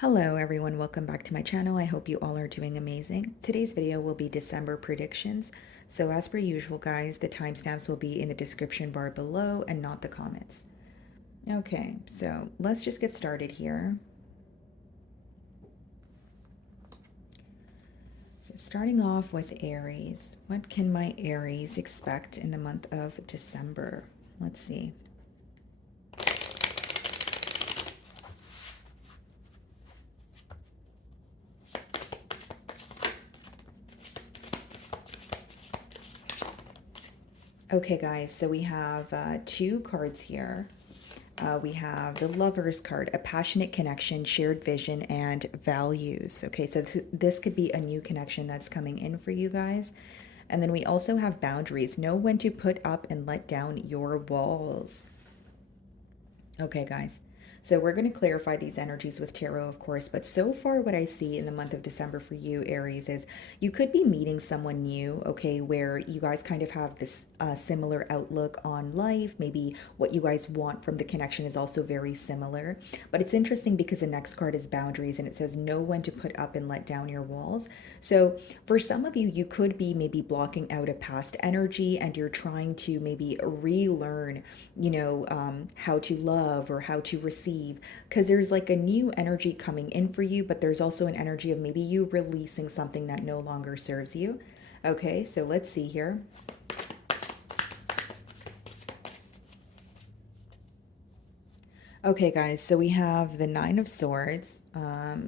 Hello everyone, welcome back to my channel. I hope you all are doing amazing. Today's video will be December predictions. So as per usual guys, the timestamps will be in the description bar below and not the comments. Okay, so let's just get started here. So starting off with Aries, what can my Aries expect in the month of December? Let's see. Okay, guys, so we have two cards here. We have the Lovers card, a passionate connection, shared vision, and values. Okay, so this could be a new connection that's coming in for you guys. And then we also have boundaries. Know when to put up and let down your walls. Okay, guys. So we're going to clarify these energies with tarot, of course, but so far what I see in the month of December for you, Aries, is you could be meeting someone new, okay, where you guys kind of have this similar outlook on life. Maybe what you guys want from the connection is also very similar. But it's interesting because the next card is boundaries and it says know when to put up and let down your walls. So for some of you, you could be maybe blocking out a past energy and you're trying to maybe relearn, how to love or how to receive, because there's like a new energy coming in for you, but there's also an energy of maybe you releasing something that no longer serves you. Okay, so let's see here. Okay, guys, so we have the Nine of Swords,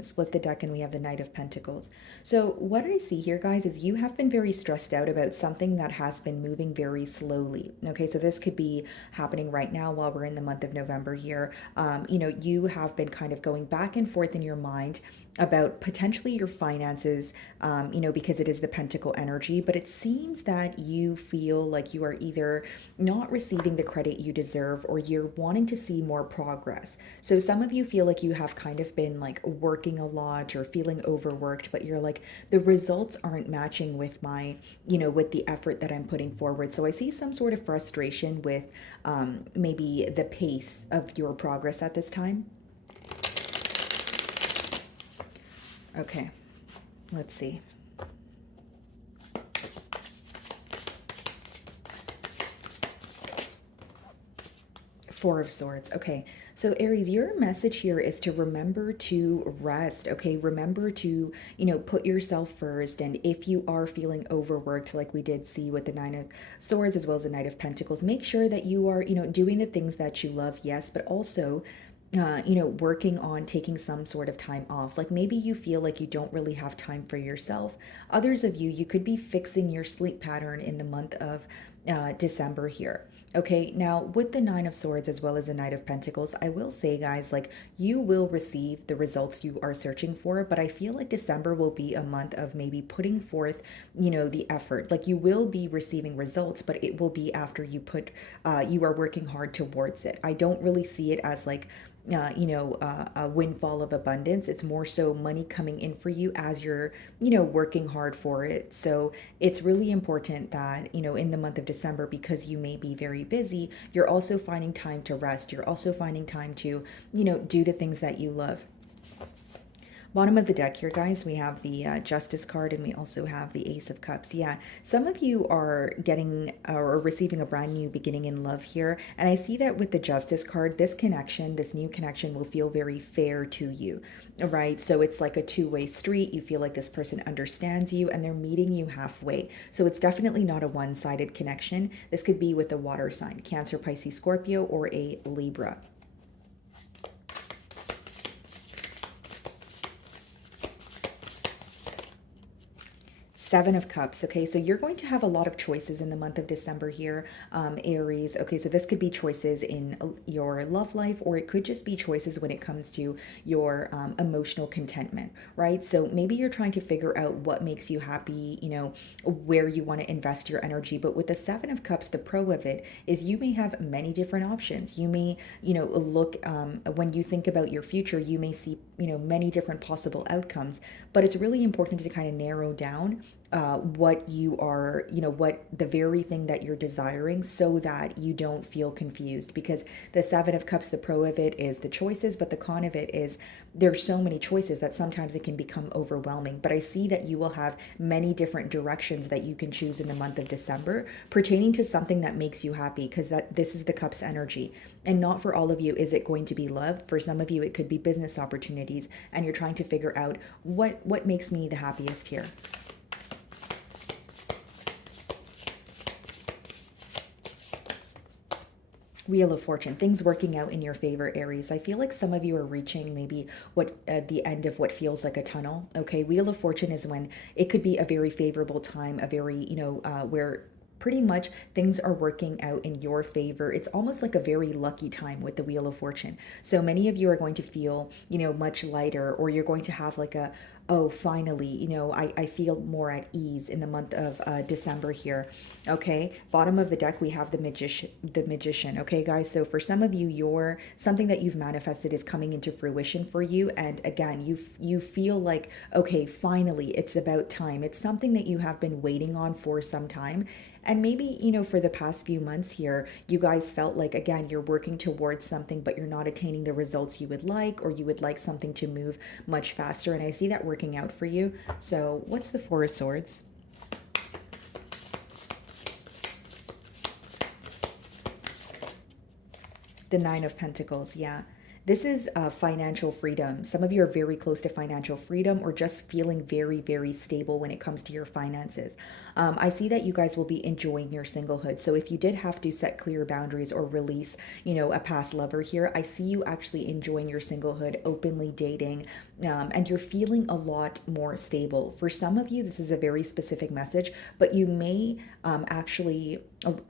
split the deck, and we have the Knight of Pentacles. So what I see here, guys, is you have been very stressed out about something that has been moving very slowly. Okay, so this could be happening right now while we're in the month of November here. You have been kind of going back and forth in your mind about potentially your finances, because it is the pentacle energy, but it seems that you feel like you are either not receiving the credit you deserve or you're wanting to see more progress. So some of you feel like you have kind of been like working a lot or feeling overworked, but you're like, the results aren't matching with with the effort that I'm putting forward. So I see some sort of frustration with maybe the pace of your progress at this time. Okay, let's see. Four of Swords. Okay, so Aries, your message here is to remember to rest. Okay, remember to, put yourself first. And if you are feeling overworked, like we did see with the Nine of Swords as well as the Knight of Pentacles, make sure that you are, doing the things that you love, yes, but also working on taking some sort of time off. Like maybe you feel like you don't really have time for yourself. Others of you could be fixing your sleep pattern in the month of December here. Okay, now with the Nine of Swords as well as the Knight of Pentacles, I will say, guys, like you will receive the results you are searching for, but I feel like December will be a month of maybe putting forth, the effort. Like you will be receiving results, but it will be after you are working hard towards it. I don't really see it as like, a windfall of abundance. It's more so money coming in for you as you're, working hard for it. So it's really important that, in the month of December, because you may be very busy, you're also finding time to rest. You're also finding time to, do the things that you love. Bottom of the deck here, guys, we have the Justice card and we also have the Ace of Cups. Yeah, some of you are getting or receiving a brand new beginning in love here. And I see that with the Justice card, this new connection will feel very fair to you, right? So it's like a two-way street. You feel like this person understands you and they're meeting you halfway. So it's definitely not a one-sided connection. This could be with a water sign, Cancer, Pisces, Scorpio, or a Libra. Seven of Cups. Okay, so you're going to have a lot of choices in the month of December here, Aries. Okay, so this could be choices in your love life, or it could just be choices when it comes to your emotional contentment, right? So maybe you're trying to figure out what makes you happy, where you want to invest your energy. But with the Seven of Cups, the pro of it is you may have many different options. You may, look, when you think about your future, you may see, many different possible outcomes, but it's really important to kind of narrow down what you are, what the very thing that you're desiring, so that you don't feel confused. Because the Seven of Cups, the pro of it is the choices, but the con of it is there's so many choices that sometimes it can become overwhelming. But I see that you will have many different directions that you can choose in the month of December pertaining to something that makes you happy, because that this is the Cups energy. And not for all of you is it going to be love. For some of you it could be business opportunities, and you're trying to figure out what makes me the happiest here. Wheel of Fortune, things working out in your favor, Aries. I feel like some of you are reaching maybe what the end of what feels like a tunnel. Okay, Wheel of Fortune is when it could be a very favorable time, a very, where pretty much things are working out in your favor. It's almost like a very lucky time with the Wheel of Fortune. So many of you are going to feel, much lighter, or you're going to have like a, oh, finally, I feel more at ease in the month of December here. Okay, bottom of the deck, we have the magician. Okay, guys, so for some of you, something that you've manifested is coming into fruition for you. And again, you feel like, okay, finally, it's about time. It's something that you have been waiting on for some time. And maybe, for the past few months here, you guys felt like, again, you're working towards something, but you're not attaining the results you would like, or you would like something to move much faster. And I see that working out for you. So what's the Four of Swords? The Nine of Pentacles, yeah. This is financial freedom. Some of you are very close to financial freedom, or just feeling very, very stable when it comes to your finances. I see that you guys will be enjoying your singlehood. So if you did have to set clear boundaries or release, a past lover here, I see you actually enjoying your singlehood, openly dating, and you're feeling a lot more stable. For some of you, this is a very specific message, but you may actually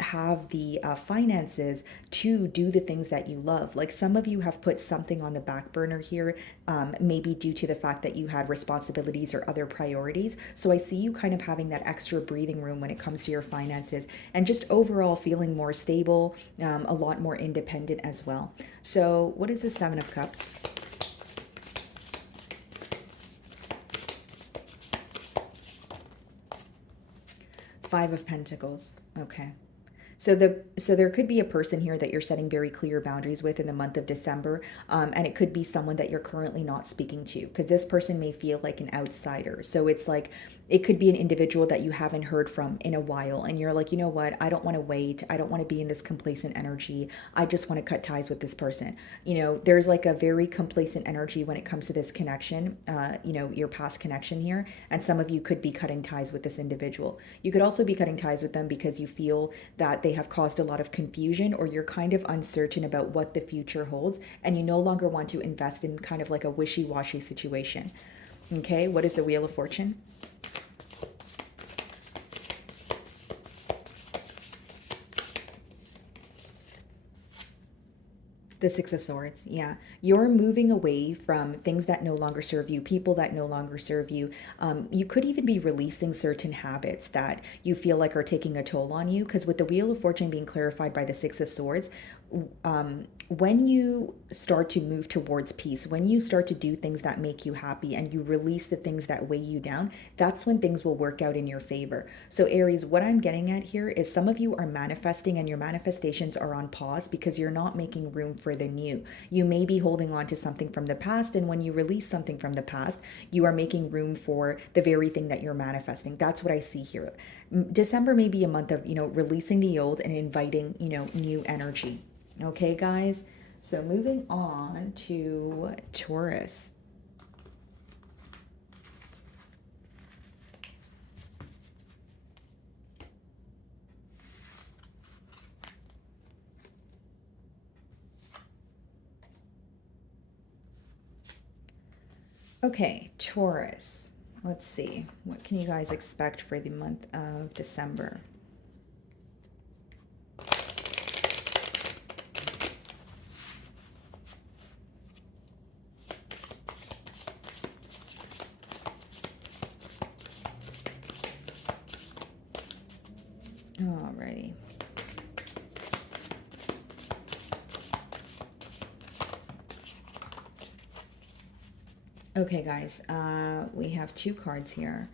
have the finances to do the things that you love. Like some of you have put something on the back burner here, maybe due to the fact that you had responsibilities or other priorities. So I see you kind of having that extra breathing room when it comes to your finances, and just overall feeling more stable, a lot more independent as well. So what is the Seven of Cups? Five of Pentacles. Okay. So there could be a person here that you're setting very clear boundaries with in the month of December, and it could be someone that you're currently not speaking to, because this person may feel like an outsider. So it's like it could be an individual that you haven't heard from in a while, and you're like, you know what, I don't want to wait. I don't want to be in this complacent energy. I just want to cut ties with this person. There's like a very complacent energy when it comes to this connection, your past connection here, and some of you could be cutting ties with this individual. You could also be cutting ties with them because you feel that they have caused a lot of confusion, or you're kind of uncertain about what the future holds, and you no longer want to invest in kind of like a wishy-washy situation. Okay, what is the Wheel of Fortune? The Six of Swords, yeah. You're moving away from things that no longer serve you, people that no longer serve you. You could even be releasing certain habits that you feel like are taking a toll on you, because with the Wheel of Fortune being clarified by the Six of Swords, when you start to move towards peace, when you start to do things that make you happy, and you release the things that weigh you down, that's when things will work out in your favor. So Aries, what I'm getting at here is some of you are manifesting, and your manifestations are on pause because you're not making room for the new. You may be holding on to something from the past, and when you release something from the past, you are making room for the very thing that you're manifesting. That's what I see here. December may be a month of, releasing the old and inviting, new energy. Okay, guys? So moving on to Taurus. Okay, Taurus. Let's see. What can you guys expect for the month of December? Alrighty. Okay, guys, we have two cards here.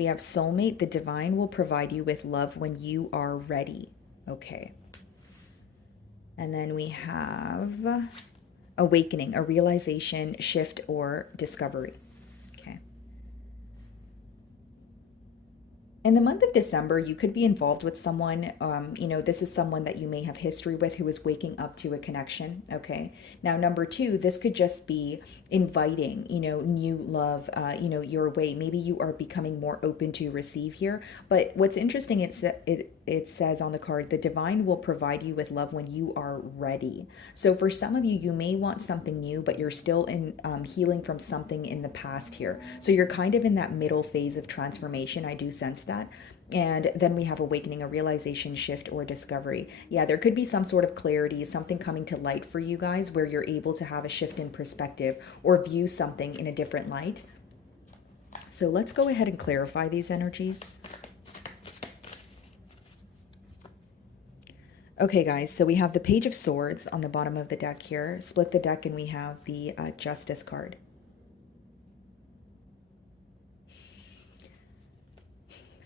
We have soulmate. The divine will provide you with love when you are ready. Okay. And then we have awakening, a realization, shift, or discovery. Okay. In the month of December, you could be involved with someone, this is someone that you may have history with who is waking up to a connection. Okay. Now, number two, this could just be inviting, new love, your way. Maybe you are becoming more open to receive here. But what's interesting, it says on the card, the divine will provide you with love when you are ready. So for some of you, you may want something new, but you're still in healing from something in the past here. So you're kind of in that middle phase of transformation. I do sense that. And then we have awakening, a realization, shift, or discovery. Yeah, there could be some sort of clarity, something coming to light for you guys where you're able to have a shift in perspective or view something in a different light. So let's go ahead and clarify these energies. Okay, guys, so we have the Page of Swords on the bottom of the deck here. Split the deck and we have the Justice card.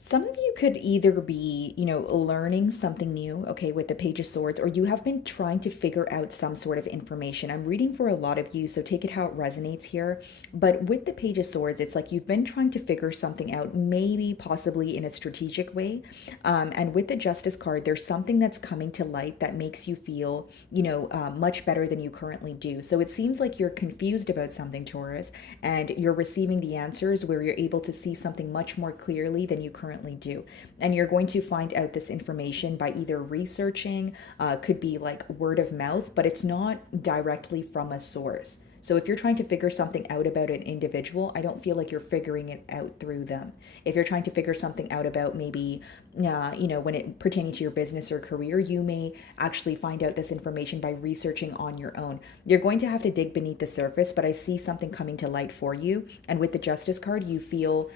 Some of you could either be, learning something new, okay, with the Page of Swords, or you have been trying to figure out some sort of information. I'm reading for a lot of you, so take it how it resonates here. But with the Page of Swords, it's like you've been trying to figure something out, maybe possibly in a strategic way. And with the Justice card, there's something that's coming to light that makes you feel, much better than you currently do. So it seems like you're confused about something, Taurus, and you're receiving the answers where you're able to see something much more clearly than you currently do. And you're going to find out this information by either researching, could be like word of mouth, but it's not directly from a source. So if you're trying to figure something out about an individual, I don't feel like you're figuring it out through them. If you're trying to figure something out about maybe, when it pertaining to your business or career, you may actually find out this information by researching on your own. You're going to have to dig beneath the surface, but I see something coming to light for you. And with the Justice card, you feel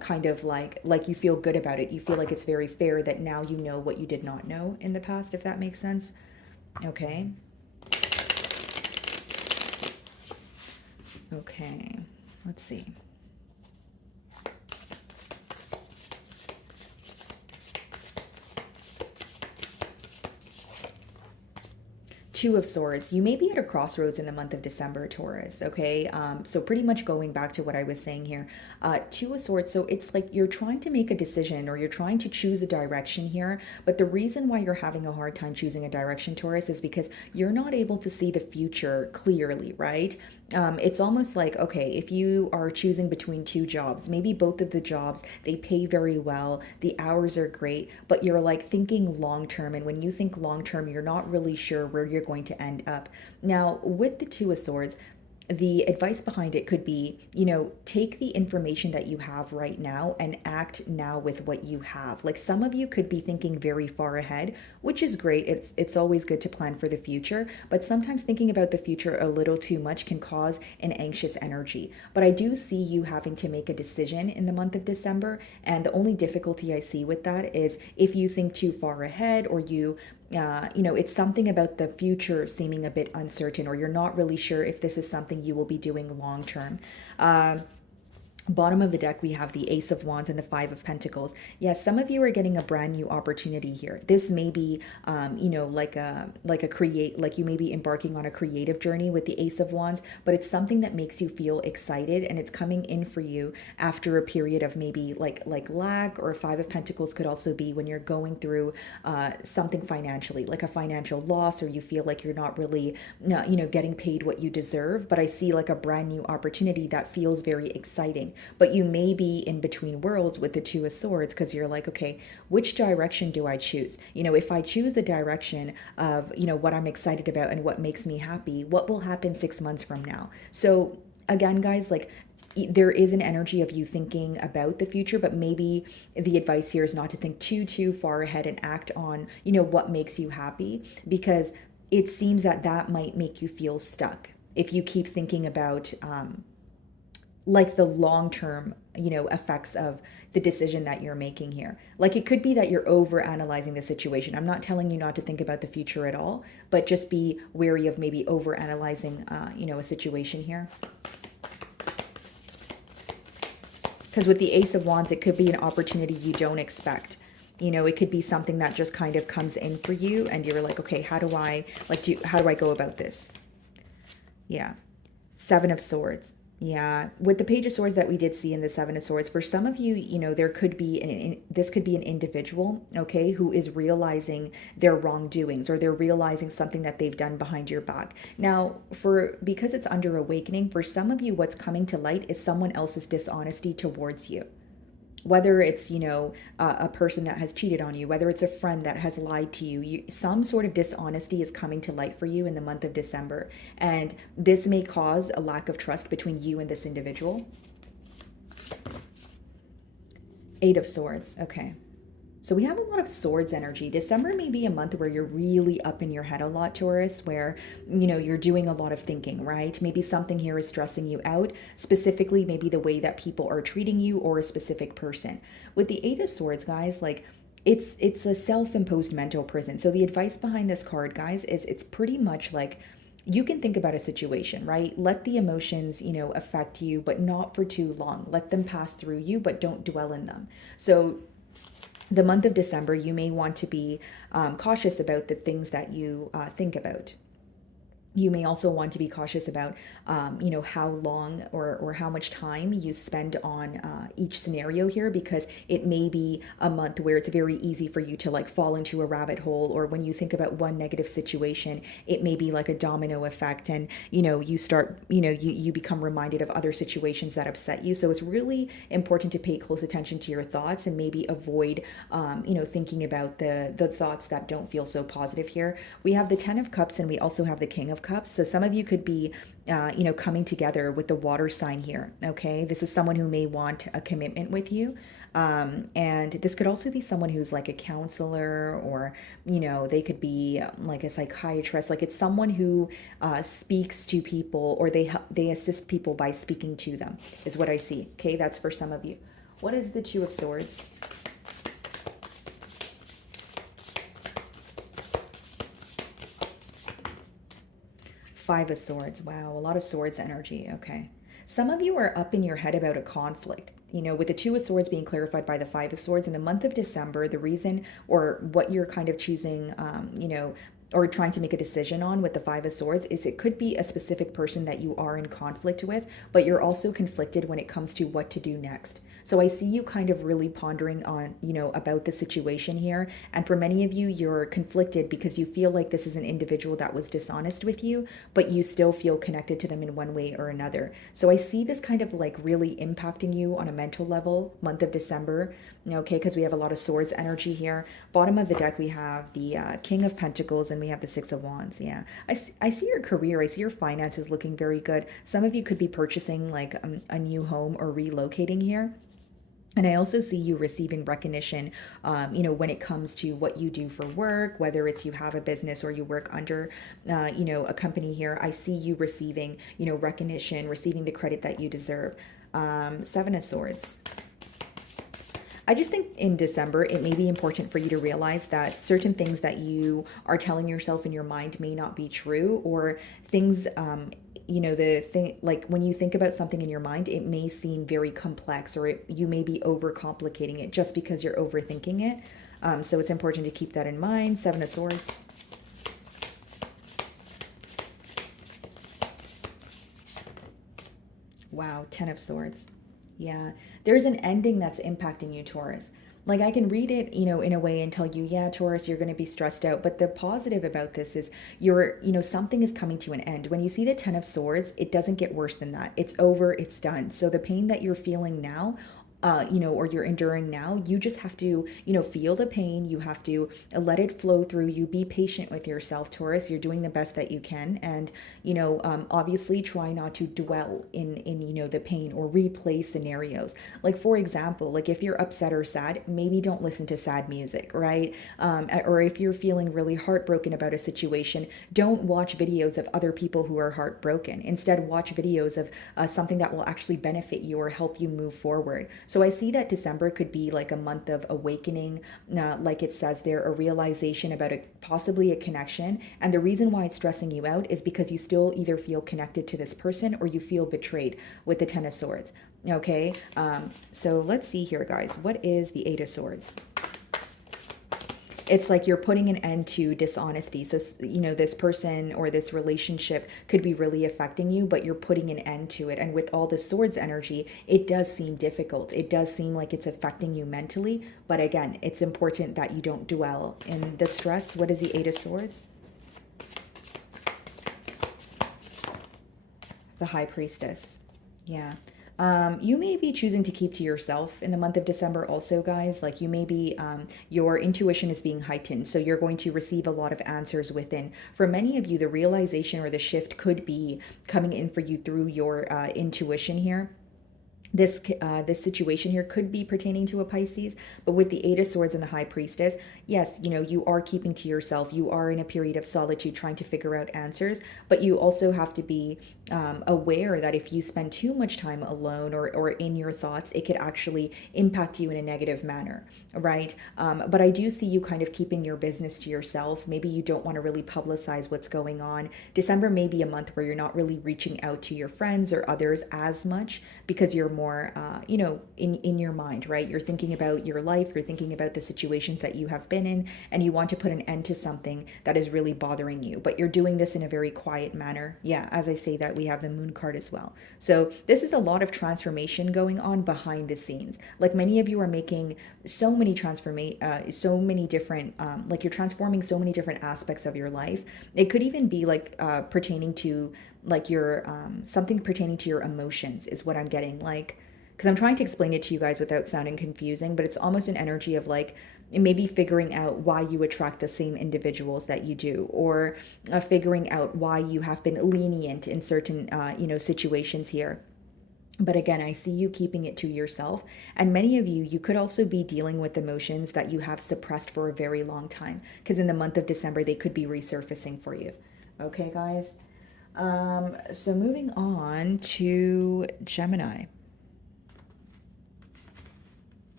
kind of like you feel good about it. You feel like it's very fair that now you know what you did not know in the past, if that makes sense. Okay. Okay, let's see. Two of Swords. You may be at a crossroads in the month of December, Taurus, okay? So pretty much going back to what I was saying here. Two of Swords, so it's like you're trying to make a decision or you're trying to choose a direction here, but the reason why you're having a hard time choosing a direction, Taurus, is because you're not able to see the future clearly, right? It's almost like, okay, if you are choosing between two jobs, maybe both of the jobs, they pay very well, the hours are great, but you're like thinking long term. And when you think long term, you're not really sure where you're going to end up. Now, with the Two of Swords, the advice behind it could be, take the information that you have right now and act now with what you have. Like some of you could be thinking very far ahead, which is great. It's always good to plan for the future, but sometimes thinking about the future a little too much can cause an anxious energy. But I do see you having to make a decision in the month of December, and the only difficulty I see with that is if you think too far ahead or it's something about the future seeming a bit uncertain, or you're not really sure if this is something you will be doing long term. Bottom of the deck, we have the Ace of Wands and the Five of Pentacles. Yes, some of you are getting a brand new opportunity here. This may be, like you may be embarking on a creative journey with the Ace of Wands, but it's something that makes you feel excited, and it's coming in for you after a period of maybe like lack, or Five of Pentacles could also be when you're going through something financially, like a financial loss, or you feel like you're not really, getting paid what you deserve. But I see like a brand new opportunity that feels very exciting. But you may be in between worlds with the Two of Swords because you're like, okay, which direction do I choose? If I choose the direction of, what I'm excited about and what makes me happy, what will happen 6 months from now? So again, guys, like there is an energy of you thinking about the future, but maybe the advice here is not to think too far ahead and act on, what makes you happy, because it seems that might make you feel stuck if you keep thinking about, like the long-term, effects of the decision that you're making here. Like it could be that you're over analyzing the situation. I'm not telling you not to think about the future at all, but just be wary of maybe over analyzing, a situation here. Because with the Ace of Wands, it could be an opportunity you don't expect. You know, it could be something that just kind of comes in for you and you're like, okay, how do I go about this? Yeah. Seven of Swords. Yeah, with the Page of Swords that we did see in the Seven of Swords, for some of you, you know, there could be this could be an individual, okay, who is realizing their wrongdoings, or they're realizing something that they've done behind your back. Now, because it's under awakening, for some of you, what's coming to light is someone else's dishonesty towards you. Whether it's, you know, a person that has cheated on you, whether it's a friend that has lied to you, some sort of dishonesty is coming to light for you in the month of December. And this may cause a lack of trust between you and this individual. Eight of Swords. Okay. So we have a lot of swords energy. December may be a month where you're really up in your head a lot, Taurus, where, you know, you're doing a lot of thinking, right? Maybe something here is stressing you out, specifically maybe the way that people are treating you or a specific person. With the Eight of Swords, guys, like it's a self-imposed mental prison. So the advice behind this card, guys, is it's pretty much like, you can think about a situation, right? Let the emotions, you know, affect you, but not for too long. Let them pass through you, but don't dwell in them. So the month of December, you may want to be cautious about the things that you think about. You may also want to be cautious about, you know, how long or how much time you spend on each scenario here, because it may be a month where it's very easy for you to like fall into a rabbit hole, or when you think about one negative situation, it may be like a domino effect, and, you know, you start, you know, you become reminded of other situations that upset you. So it's really important to pay close attention to your thoughts and maybe avoid, you know, thinking about the thoughts that don't feel so positive here. We have the Ten of Cups and we also have the King of Cups. So some of you could be, you know, coming together with the water sign here. Okay. This is someone who may want a commitment with you. And this could also be someone who's like a counselor, or, you know, they could be like a psychiatrist. Like it's someone who speaks to people, or they assist people by speaking to them, is what I see. Okay. That's for some of you. What is the Two of Swords? Five of Swords. Wow, a lot of swords energy. Okay. Some of you are up in your head about a conflict. You know, with the Two of Swords being clarified by the Five of Swords in the month of December, the reason or what you're kind of choosing, you know, or trying to make a decision on with the Five of Swords is it could be a specific person that you are in conflict with, but you're also conflicted when it comes to what to do next. So I see you kind of really pondering on, you know, about the situation here. And for many of you, you're conflicted because you feel like this is an individual that was dishonest with you, but you still feel connected to them in one way or another. So I see this kind of like really impacting you on a mental level, month of December, okay, because we have a lot of swords energy here. Bottom of the deck, we have the King of Pentacles and we have the Six of Wands. Yeah, I see your career, I see your finances looking very good. Some of you could be purchasing like a new home or relocating here. And I also see you receiving recognition, you know, when it comes to what you do for work, whether it's you have a business or you work under, you know, a company here. I see you receiving, you know, recognition, receiving the credit that you deserve. Seven of Swords. I just think in December, it may be important for you to realize that certain things that you are telling yourself in your mind may not be true, or things, you know, the thing, like when you think about something in your mind, it may seem very complex, or you may be overcomplicating it just because you're overthinking it. So it's important to keep that in mind. Seven of Swords. Wow, Ten of Swords. Yeah, there's an ending that's impacting you, Taurus. Like I can read it, you know, in a way and tell you, yeah, Taurus, you're going to be stressed out. But the positive about this is you know, something is coming to an end. When you see the Ten of Swords, it doesn't get worse than that. It's over, it's done. So the pain that you're feeling now, you know, or you're enduring now, you just have to, you know, feel the pain. You have to let it flow through you. Be patient with yourself, Taurus. You're doing the best that you can. And, you know, obviously try not to dwell in, you know, the pain or replay scenarios. Like, for example, like if you're upset or sad, maybe don't listen to sad music, right? Or if you're feeling really heartbroken about a situation, don't watch videos of other people who are heartbroken. Instead, watch videos of something that will actually benefit you or help you move forward. So I see that December could be like a month of awakening, like it says there, a realization about possibly a connection. And the reason why it's stressing you out is because you still either feel connected to this person or you feel betrayed with the Ten of Swords. Okay, so let's see here, guys. What is the Eight of Swords? It's like you're putting an end to dishonesty. So, you know, this person or this relationship could be really affecting you, but you're putting an end to it. And with all the swords energy, it does seem difficult. It does seem like it's affecting you mentally. But again, it's important that you don't dwell in the stress. What is the Eight of Swords? The High Priestess. Yeah. You may be choosing to keep to yourself in the month of December also, guys. Like you may be, your intuition is being heightened. So you're going to receive a lot of answers within. For many of you, the realization or the shift could be coming in for you through your intuition here. This situation here could be pertaining to a Pisces, but with the Eight of Swords and the High Priestess, yes, you know, you are keeping to yourself. You are in a period of solitude trying to figure out answers, but you also have to be aware that if you spend too much time alone or in your thoughts, it could actually impact you in a negative manner, right? But I do see you kind of keeping your business to yourself. Maybe you don't want to really publicize what's going on. December may be a month where you're not really reaching out to your friends or others as much because you're more, you know, in your mind, right? You're thinking about your life, you're thinking about the situations that you have been in, and you want to put an end to something that is really bothering you, but you're doing this in a very quiet manner. Yeah, as I say that, we have the Moon card as well. So this is a lot of transformation going on behind the scenes. Like many of you are making so many so many different, like you're transforming so many different aspects of your life. It could even be like pertaining to like your something pertaining to your emotions is what I'm getting. Like, because I'm trying to explain it to you guys without sounding confusing, but it's almost an energy of like maybe figuring out why you attract the same individuals that you do, or figuring out why you have been lenient in certain you know, situations here. But again, I see you keeping it to yourself. And many of you, you could also be dealing with emotions that you have suppressed for a very long time, because in the month of December, they could be resurfacing for you. Okay, guys? So moving on to Gemini.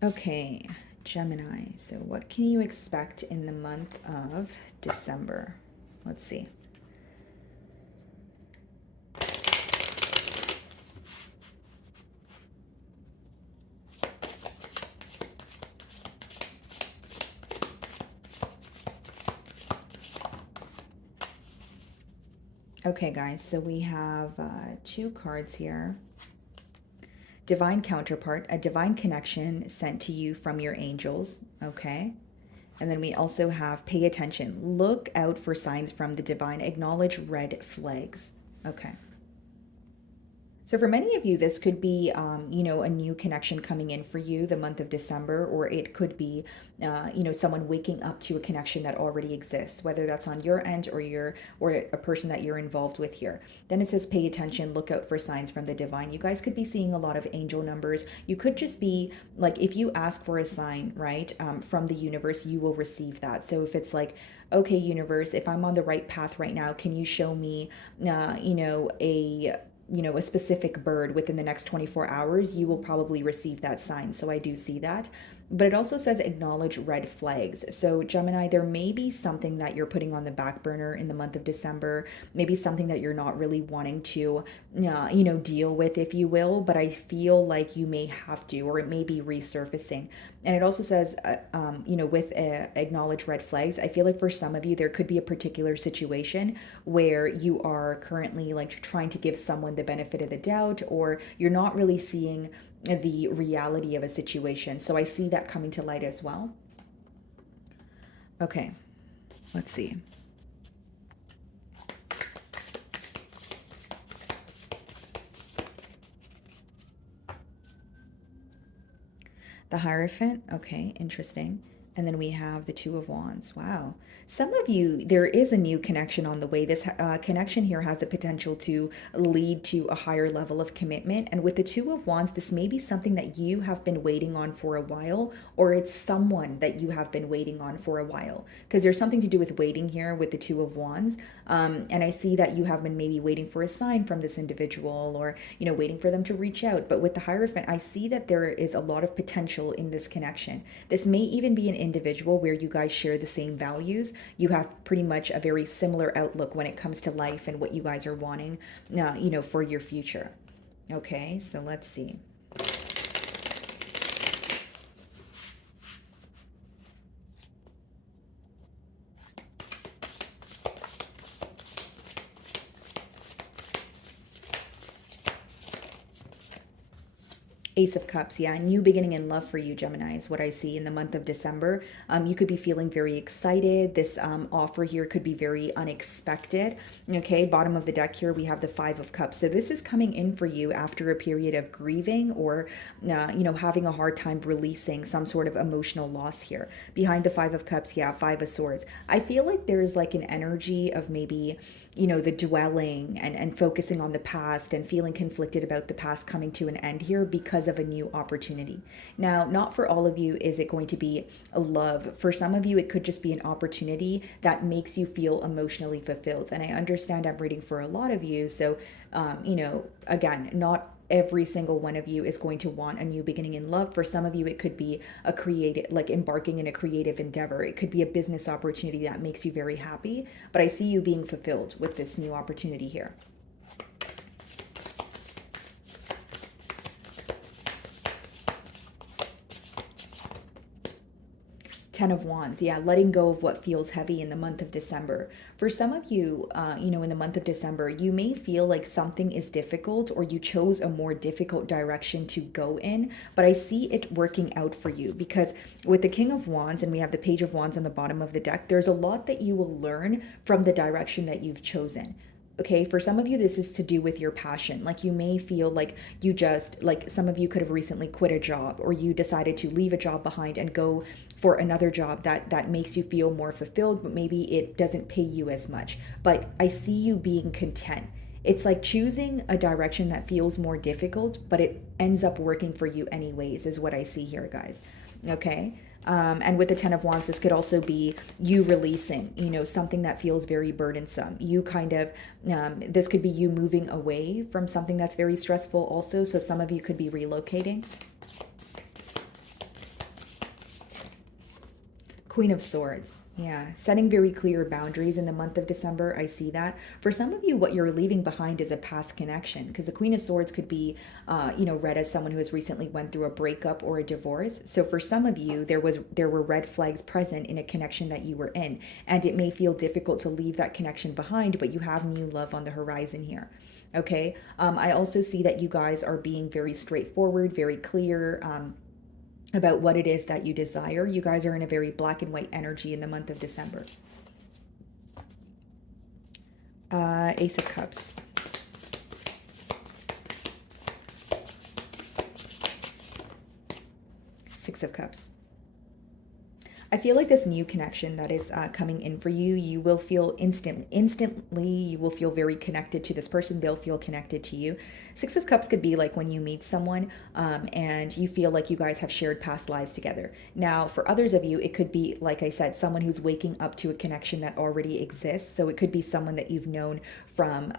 Okay, Gemini. So what can you expect in the month of December? Let's see. Okay, guys, so we have two cards here. Divine counterpart, a divine connection sent to you from your angels, okay? And then we also have pay attention. Look out for signs from the divine. Acknowledge red flags, okay? So for many of you, this could be, you know, a new connection coming in for you the month of December, or it could be, you know, someone waking up to a connection that already exists, whether that's on your end or a person that you're involved with here. Then it says, pay attention, look out for signs from the divine. You guys could be seeing a lot of angel numbers. You could just be like, if you ask for a sign, right, from the universe, you will receive that. So if it's like, okay, universe, if I'm on the right path right now, can you show me, you know, a specific bird within the next 24 hours, you will probably receive that sign. So I do see that. But it also says acknowledge red flags. So Gemini, there may be something that you're putting on the back burner in the month of December, maybe something that you're not really wanting to, you know, deal with, if you will, but I feel like you may have to, or it may be resurfacing. And it also says, you know, with acknowledge red flags, I feel like for some of you, there could be a particular situation where you are currently like trying to give someone the benefit of the doubt, or you're not really seeing the reality of a situation. So I see that coming to light as well. Okay, let's see. The Hierophant, okay, interesting. And then we have the Two of Wands. Wow. Some of you, there is a new connection on the way. This connection here has the potential to lead to a higher level of commitment. And with the Two of Wands, this may be something that you have been waiting on for a while, or it's someone that you have been waiting on for a while. Because there's something to do with waiting here with the Two of Wands. And I see that you have been maybe waiting for a sign from this individual, or, waiting for them to reach out. But with the Hierophant, I see that there is a lot of potential in this connection. This may even be an individual where you guys share the same values. You have pretty much a very similar outlook when it comes to life and what you guys are wanting, for your future. Okay, so let's see. Ace of Cups, yeah, new beginning in love for you, Gemini, is what I see in the month of December. You could be feeling very excited. This offer here could be very unexpected. Okay, bottom of the deck here, we have the Five of Cups. So this is coming in for you after a period of grieving, or, having a hard time releasing some sort of emotional loss here. Behind the Five of Cups, yeah, Five of Swords. I feel like there's like an energy of maybe, the dwelling and focusing on the past and feeling conflicted about the past coming to an end here because of a new opportunity. Now, not for all of you is it going to be a love. For some of you, it could just be an opportunity that makes you feel emotionally fulfilled. And I understand I'm reading for a lot of you. So, again, not every single one of you is going to want a new beginning in love. For some of you, it could be a creative, like embarking in a creative endeavor. It could be a business opportunity that makes you very happy. But I see you being fulfilled with this new opportunity here. Ten of Wands, yeah, letting go of what feels heavy in the month of December. For some of you, in the month of December, you may feel like something is difficult, or you chose a more difficult direction to go in, but I see it working out for you, because with the King of Wands and we have the Page of Wands on the bottom of the deck, there's a lot that you will learn from the direction that you've chosen. Okay, for some of you, this is to do with your passion. Like, you may feel like you just, like, some of you could have recently quit a job, or you decided to leave a job behind and go for another job that makes you feel more fulfilled, but maybe it doesn't pay you as much. But I see you being content. It's like choosing a direction that feels more difficult, but it ends up working for you anyways, is what I see here, guys. Okay. And with the Ten of Wands, this could also be you releasing, something that feels very burdensome. You kind of, this could be you moving away from something that's very stressful also. So some of you could be relocating. Queen of Swords. Yeah, setting very clear boundaries in the month of December. I see that. For some of you, what you're leaving behind is a past connection, because the Queen of Swords could be, read as someone who has recently went through a breakup or a divorce. So for some of you, there were red flags present in a connection that you were in, and it may feel difficult to leave that connection behind, but you have new love on the horizon here. Okay. I also see that you guys are being very straightforward, very clear. About what it is that you desire. You guys are in a very black and white energy in the month of December. Ace of Cups. Six of Cups. I feel like this new connection that is coming in for you, you will feel instantly, you will feel very connected to this person. They'll feel connected to you. Six of Cups could be like when you meet someone and you feel like you guys have shared past lives together. Now, for others of you, it could be, like I said, someone who's waking up to a connection that already exists. So it could be someone that you've known from,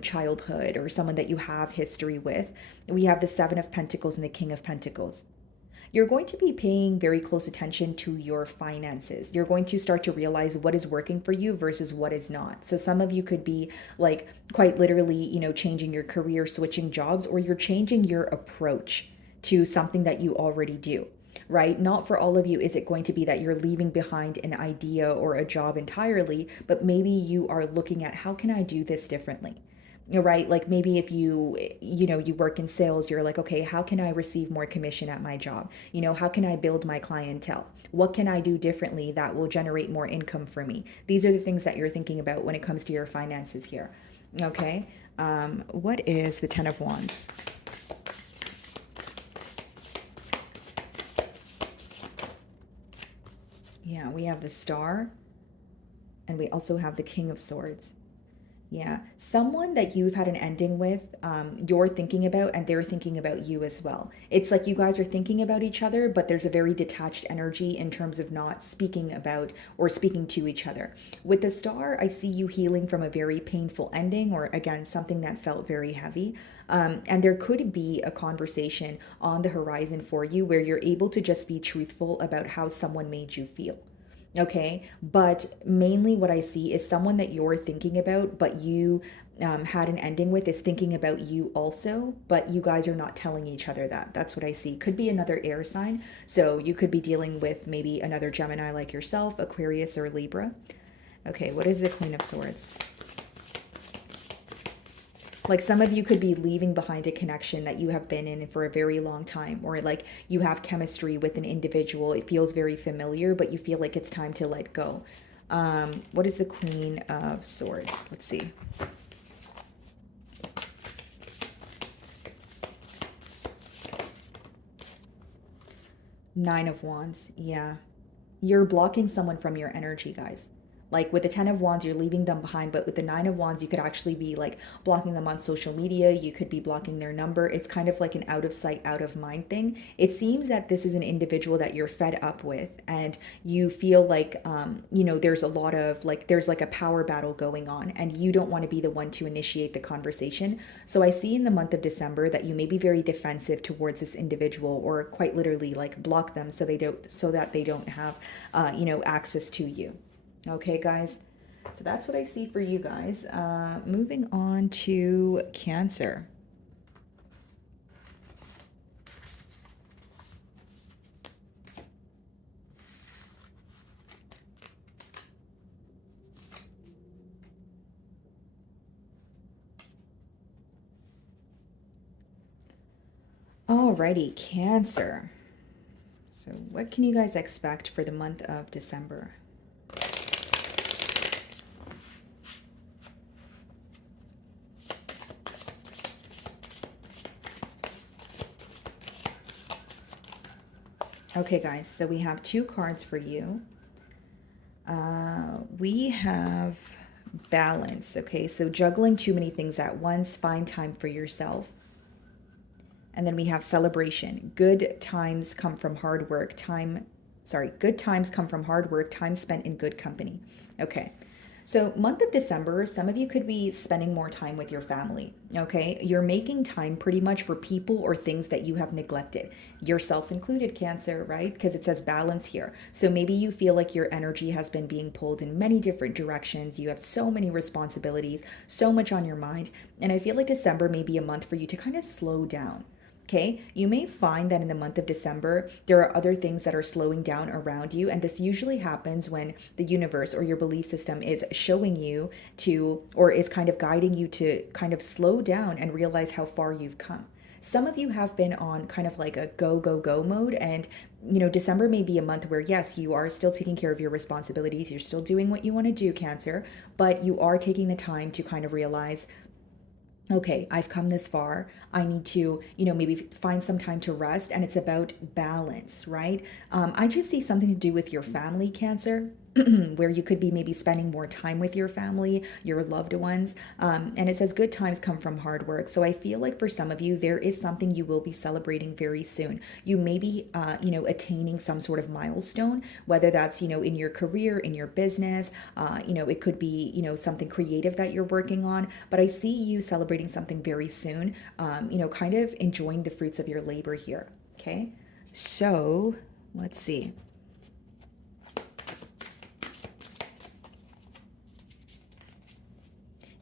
childhood, or someone that you have history with. We have the Seven of Pentacles and the King of Pentacles. You're going to be paying very close attention to your finances. You're going to start to realize what is working for you versus what is not. So some of you could be like quite literally, changing your career, switching jobs, or you're changing your approach to something that you already do, right? Not for all of you is it going to be that you're leaving behind an idea or a job entirely, but maybe you are looking at, how can I do this differently? Right? Like maybe if you work in sales, you're like, okay, how can I receive more commission at my job? How can I build my clientele? What can I do differently that will generate more income for me? These are the things that you're thinking about when it comes to your finances here. Okay. What is the Ten of Wands? Yeah, we have the Star, and we also have the King of Swords. Yeah, someone that you've had an ending with, you're thinking about, and they're thinking about you as well. It's like you guys are thinking about each other, but there's a very detached energy in terms of not speaking about or speaking to each other. With the Star, I see you healing from a very painful ending, or again, something that felt very heavy. And there could be a conversation on the horizon for you where you're able to just be truthful about how someone made you feel. Okay. But mainly what I see is someone that you're thinking about, but you had an ending with, is thinking about you also, but you guys are not telling each other that. That's what I see. Could be another air sign. So you could be dealing with maybe another Gemini like yourself, Aquarius, or Libra. Okay. What is the Queen of Swords? Like some of you could be leaving behind a connection that you have been in for a very long time, or like you have chemistry with an individual. It feels very familiar, but you feel like it's time to let go. What is the Queen of Swords? Let's see. Nine of Wands. Yeah. You're blocking someone from your energy, guys. Like with the 10 of Wands, you're leaving them behind, but with the 9 of Wands, you could actually be like blocking them on social media. You could be blocking their number. It's kind of like an out of sight, out of mind thing. It seems that this is an individual that you're fed up with, and you feel like, there's a lot of like, there's like a power battle going on, and you don't want to be the one to initiate the conversation. So I see in the month of December that you may be very defensive towards this individual, or quite literally like block them so that they don't have, access to you. Okay, guys. So that's what I see for you guys. Moving on to Cancer. Alrighty, Cancer. So what can you guys expect for the month of December? Okay, guys, so we have two cards for you. We have balance. Okay, so juggling too many things at once, find time for yourself. And then we have celebration. Good times come from hard work. Good times come from hard work, time spent in good company. Okay. So, month of December, some of you could be spending more time with your family. Okay. You're making time pretty much for people or things that you have neglected, yourself included, Cancer, right? Because it says balance here. So, maybe you feel like your energy has been being pulled in many different directions. You have so many responsibilities, so much on your mind. And I feel like December may be a month for you to kind of slow down. Okay, you may find that in the month of December, there are other things that are slowing down around you. And this usually happens when the universe or your belief system is showing you to, or is kind of guiding you to kind of slow down and realize how far you've come. Some of you have been on kind of like a go, go, go mode. And, December may be a month where, yes, you are still taking care of your responsibilities. You're still doing what you want to do, Cancer, but you are taking the time to kind of realize, okay, I've come this far. I need to, maybe find some time to rest. And it's about balance, right? I just see something to do with your family, Cancer. Where you could be maybe spending more time with your family, your loved ones. And it says good times come from hard work. So I feel like for some of you, there is something you will be celebrating very soon. You may be, attaining some sort of milestone, whether that's, in your career, in your business, it could be, something creative that you're working on. But I see you celebrating something very soon, kind of enjoying the fruits of your labor here. Okay. So let's see.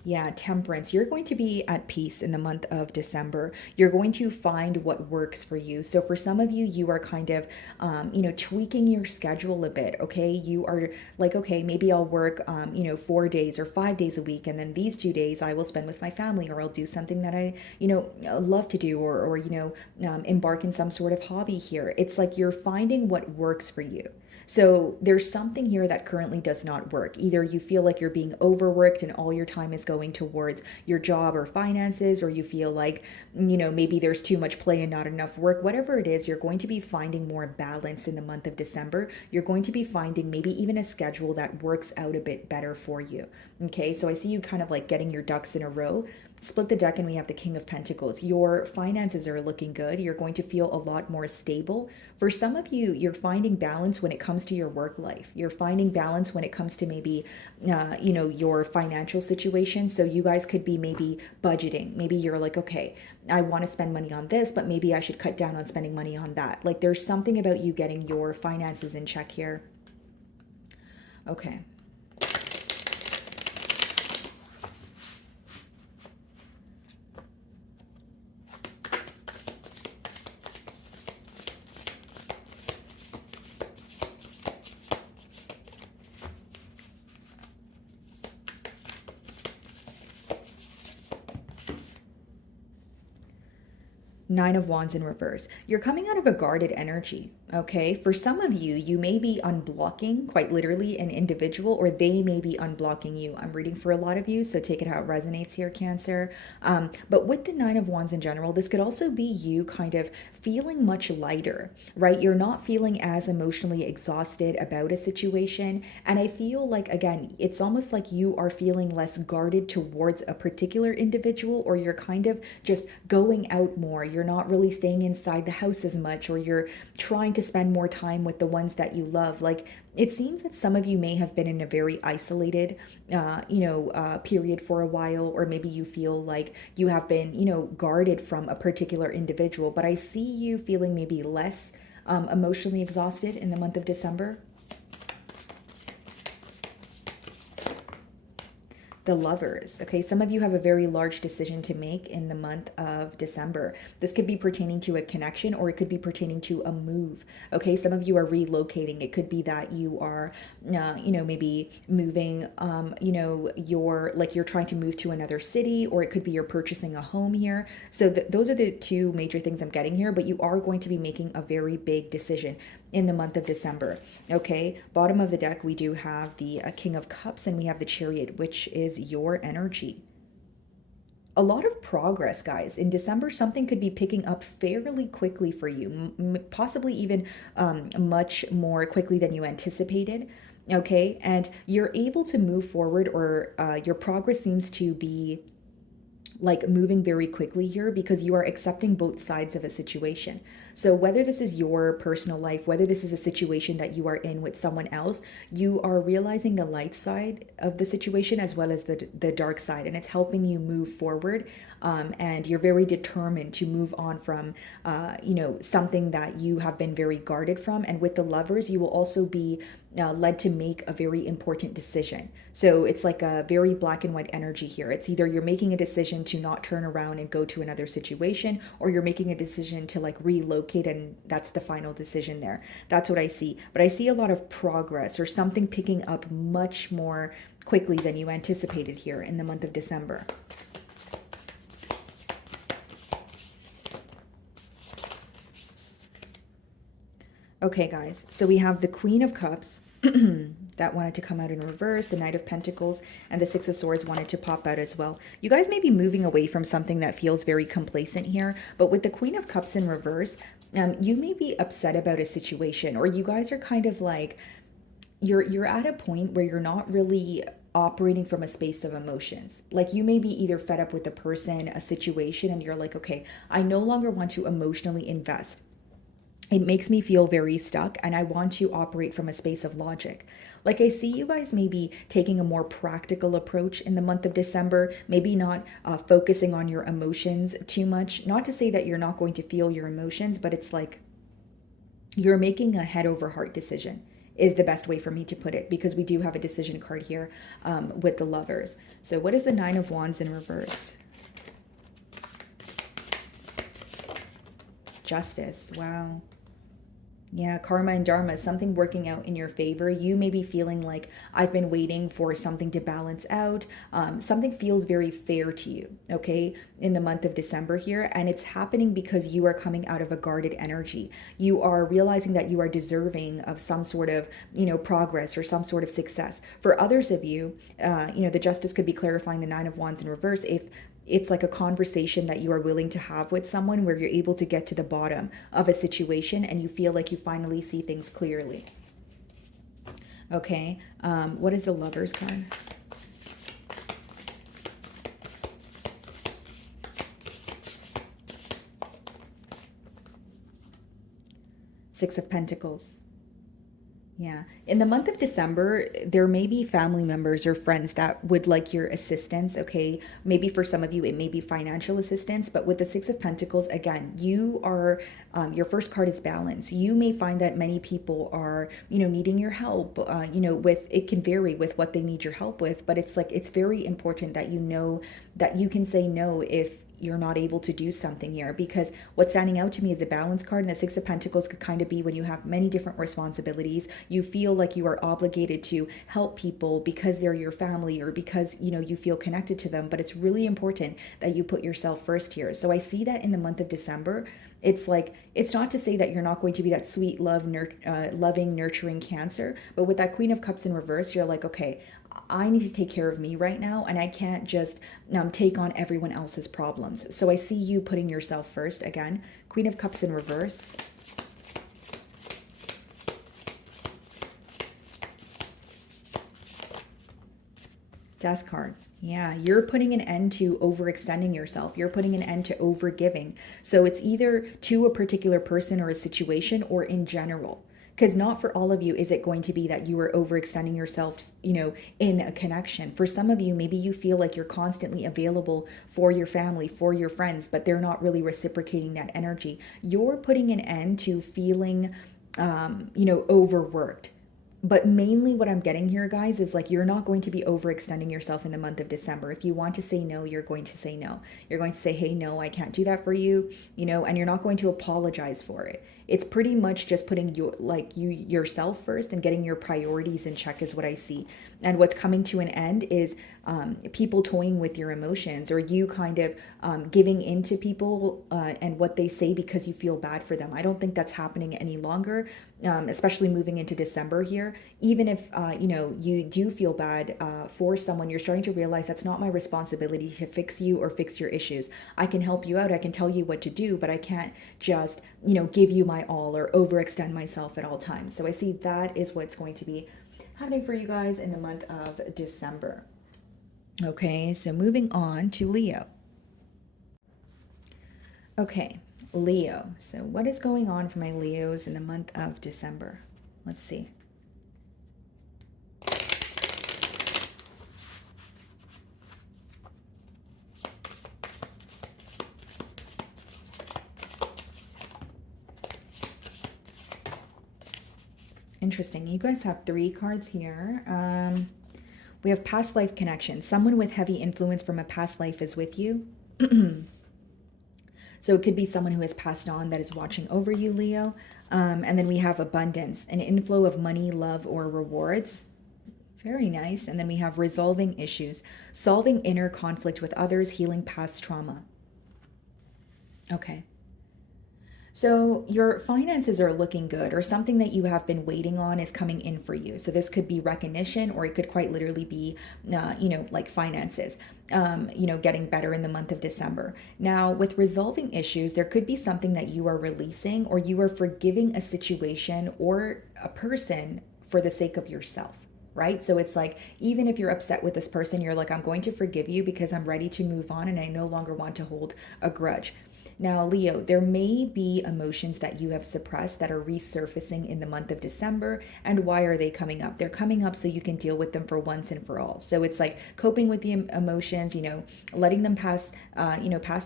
Yeah, temperance. You're going to be at peace in the month of December. You're going to find what works for you. So for some of you, you are kind of, tweaking your schedule a bit. Okay, you are like, okay, maybe I'll work, 4 days or 5 days a week, and then these 2 days I will spend with my family, or I'll do something that I, love to do, or embark in some sort of hobby here. It's like you're finding what works for you. So there's something here that currently does not work. Either you feel like you're being overworked and all your time is going towards your job or finances, or you feel like, maybe there's too much play and not enough work. Whatever it is, you're going to be finding more balance in the month of December. You're going to be finding maybe even a schedule that works out a bit better for you. Okay, so I see you kind of like getting your ducks in a row. Split the deck and we have the King of Pentacles. Your finances are looking good. You're going to feel a lot more stable. For some of you, you're finding balance when it comes to your work life. You're finding balance when it comes to maybe, your financial situation. So you guys could be maybe budgeting. Maybe you're like, okay, I want to spend money on this, but maybe I should cut down on spending money on that. Like there's something about you getting your finances in check here. Okay. Nine of Wands in reverse. You're coming out of a guarded energy, okay? For some of you, you may be unblocking, quite literally, an individual, or they may be unblocking you. I'm reading for a lot of you, so take it how it resonates here, Cancer. But with the Nine of Wands in general, this could also be you kind of feeling much lighter, right? You're not feeling as emotionally exhausted about a situation. And I feel like, again, it's almost like you are feeling less guarded towards a particular individual, or you're kind of just going out more. You're not really staying inside the house as much, or you're trying to spend more time with the ones that you love. Like it seems that some of you may have been in a very isolated, period for a while, or maybe you feel like you have been, guarded from a particular individual. But I see you feeling maybe less emotionally exhausted in the month of December. The Lovers. Okay, some of you have a very large decision to make in the month of December. This could be pertaining to a connection, or it could be pertaining to a move. Okay, some of you are relocating. It could be that you are, maybe moving, you're trying to move to another city, or it could be you're purchasing a home here. So those are the two major things I'm getting here, but you are going to be making a very big decision in the month of December. Okay, bottom of the deck, we do have the King of Cups and we have the Chariot, which is your energy. A lot of progress, guys. In December, something could be picking up fairly quickly for you, possibly even much more quickly than you anticipated. Okay, and you're able to move forward, or your progress seems to be like moving very quickly here because you are accepting both sides of a situation. So whether this is your personal life, whether this is a situation that you are in with someone else, you are realizing the light side of the situation as well as the dark side, and it's helping you move forward. And you're very determined to move on from, something that you have been very guarded from. And with the Lovers, you will also be led to make a very important decision. So it's like a very black and white energy here. It's either you're making a decision to not turn around and go to another situation, or you're making a decision to like relocate, and that's the final decision there. That's what I see. But I see a lot of progress, or something picking up much more quickly than you anticipated here in the month of December. Okay, guys, so we have the Queen of Cups that wanted to come out in reverse, the Knight of Pentacles, and the Six of Swords wanted to pop out as well. You guys may be moving away from something that feels very complacent here, but with the Queen of Cups in reverse, you may be upset about a situation, or you guys are kind of like, you're at a point where you're not really operating from a space of emotions. Like you may be either fed up with a person, a situation, and you're like, okay, I no longer want to emotionally invest. It makes me feel very stuck, and I want to operate from a space of logic. Like I see you guys maybe taking a more practical approach in the month of December, maybe not focusing on your emotions too much. Not to say that you're not going to feel your emotions, but it's like you're making a head over heart decision is the best way for me to put it, because we do have a decision card here with the Lovers. So what is the Nine of Wands in reverse? Justice. Wow. Yeah, karma and dharma, something working out in your favor. You may be feeling like I've been waiting for something to balance out. Something feels very fair to you, okay, in the month of December here. And it's happening because you are coming out of a guarded energy. You are realizing that you are deserving of some sort of, progress or some sort of success. For others of you, the justice could be clarifying the Nine of Wands in reverse. If it's like a conversation that you are willing to have with someone where you're able to get to the bottom of a situation and you feel like you finally see things clearly. Okay, what is the Lover's card? Six of Pentacles. Yeah. In the month of December, there may be family members or friends that would like your assistance. Okay. Maybe for some of you, it may be financial assistance, but with the Six of Pentacles, again, you are, your first card is balance. You may find that many people are, needing your help, with, it can vary with what they need your help with, but it's like, it's very important that you know that you can say no if you're not able to do something here, because what's standing out to me is the balance card, and the Six of Pentacles could kind of be when you have many different responsibilities. You feel like you are obligated to help people because they're your family or because you feel connected to them, but it's really important that you put yourself first here. So I see that in the month of December. It's like, it's not to say that you're not going to be that sweet loving, nurturing Cancer, but with that Queen of Cups in reverse, you're like, okay, I need to take care of me right now, and I can't just take on everyone else's problems. So I see you putting yourself first. Again, Queen of Cups in reverse. Death card. Yeah, you're putting an end to overextending yourself. You're putting an end to overgiving. So it's either to a particular person or a situation or in general. Because not for all of you is it going to be that you are overextending yourself, in a connection. For some of you, maybe you feel like you're constantly available for your family, for your friends, but they're not really reciprocating that energy. You're putting an end to feeling, overworked. But mainly what I'm getting here, guys, is like you're not going to be overextending yourself in the month of December. If you want to say no, you're going to say no. You're going to say, hey, no, I can't do that for you, and you're not going to apologize for it. It's pretty much just putting yourself first and getting your priorities in check is what I see. And what's coming to an end is people toying with your emotions, or you kind of giving into people and what they say because you feel bad for them. I don't think that's happening any longer, especially moving into December here. Even if, you do feel bad for someone, you're starting to realize that's not my responsibility to fix you or fix your issues. I can help you out. I can tell you what to do, but I can't just, give you my all or overextend myself at all times. So I see that is what's going to be happening for you guys in the month of December. Okay, so moving on to Leo. Okay, Leo. So what is going on for my Leos in the month of December? Let's see. Interesting. You guys have 3 cards here. We have past life connection. Someone with heavy influence from a past life is with you. So it could be someone who has passed on that is watching over you, Leo. And then we have abundance, an inflow of money, love, or rewards. Very nice. And then we have resolving issues, solving inner conflict with others, healing past trauma. Okay. So your finances are looking good, or something that you have been waiting on is coming in for you. So this could be recognition, or it could quite literally be, like finances, getting better in the month of December. Now, with resolving issues, there could be something that you are releasing, or you are forgiving a situation or a person for the sake of yourself. Right? So it's like, even if you're upset with this person, you're like, I'm going to forgive you because I'm ready to move on and I no longer want to hold a grudge. Now, Leo, there may be emotions that you have suppressed that are resurfacing in the month of December. And why are they coming up? They're coming up so you can deal with them for once and for all. So it's like coping with the emotions, letting them pass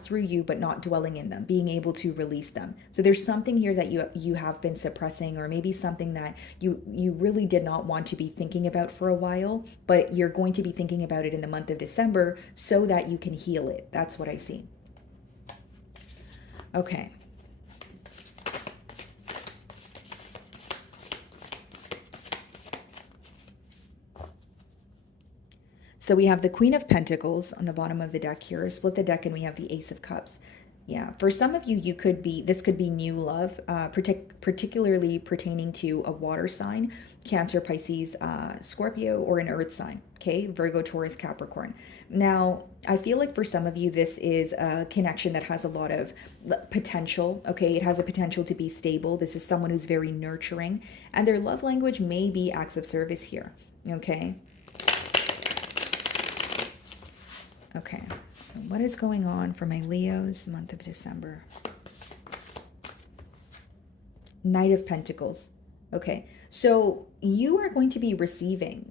through you, but not dwelling in them, being able to release them. So there's something here that you have been suppressing, or maybe something that you really did not want to be thinking about for a while, but you're going to be thinking about it in the month of December so that you can heal it. That's what I see. Okay. So we have the Queen of Pentacles on the bottom of the deck here. Split the deck and we have the Ace of Cups. Yeah, for some of you, this could be new love, particularly pertaining to a water sign, Cancer, Pisces, Scorpio, or an earth sign, okay? Virgo, Taurus, Capricorn. Now, I feel like for some of you, this is a connection that has a lot of potential, okay? It has a potential to be stable. This is someone who's very nurturing, and their love language may be acts of service here, okay? Okay, so what is going on for my Leos month of December? Knight of Pentacles. Okay, so you are going to be receiving,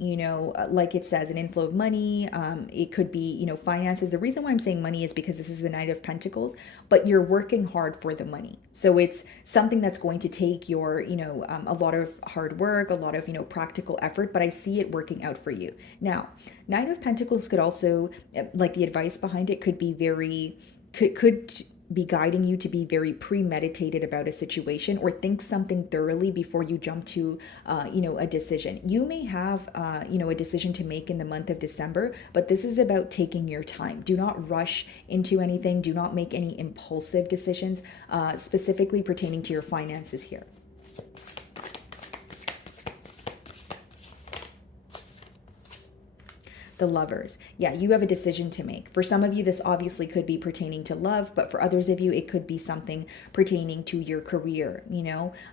like it says, an inflow of money. It could be, finances. The reason why I'm saying money is because this is the Knight of Pentacles, but you're working hard for the money. So it's something that's going to take your, a lot of hard work, a lot of, practical effort, but I see it working out for you. Now, Knight of Pentacles could also, like the advice behind it could be could be guiding you to be very premeditated about a situation or think something thoroughly before you jump to, a decision. You may have, a decision to make in the month of December, but this is about taking your time. Do not rush into anything. Do not make any impulsive decisions, specifically pertaining to your finances here. The Lovers. Yeah, you have a decision to make. For some of you, this obviously could be pertaining to love, but for others of you, it could be something pertaining to your career,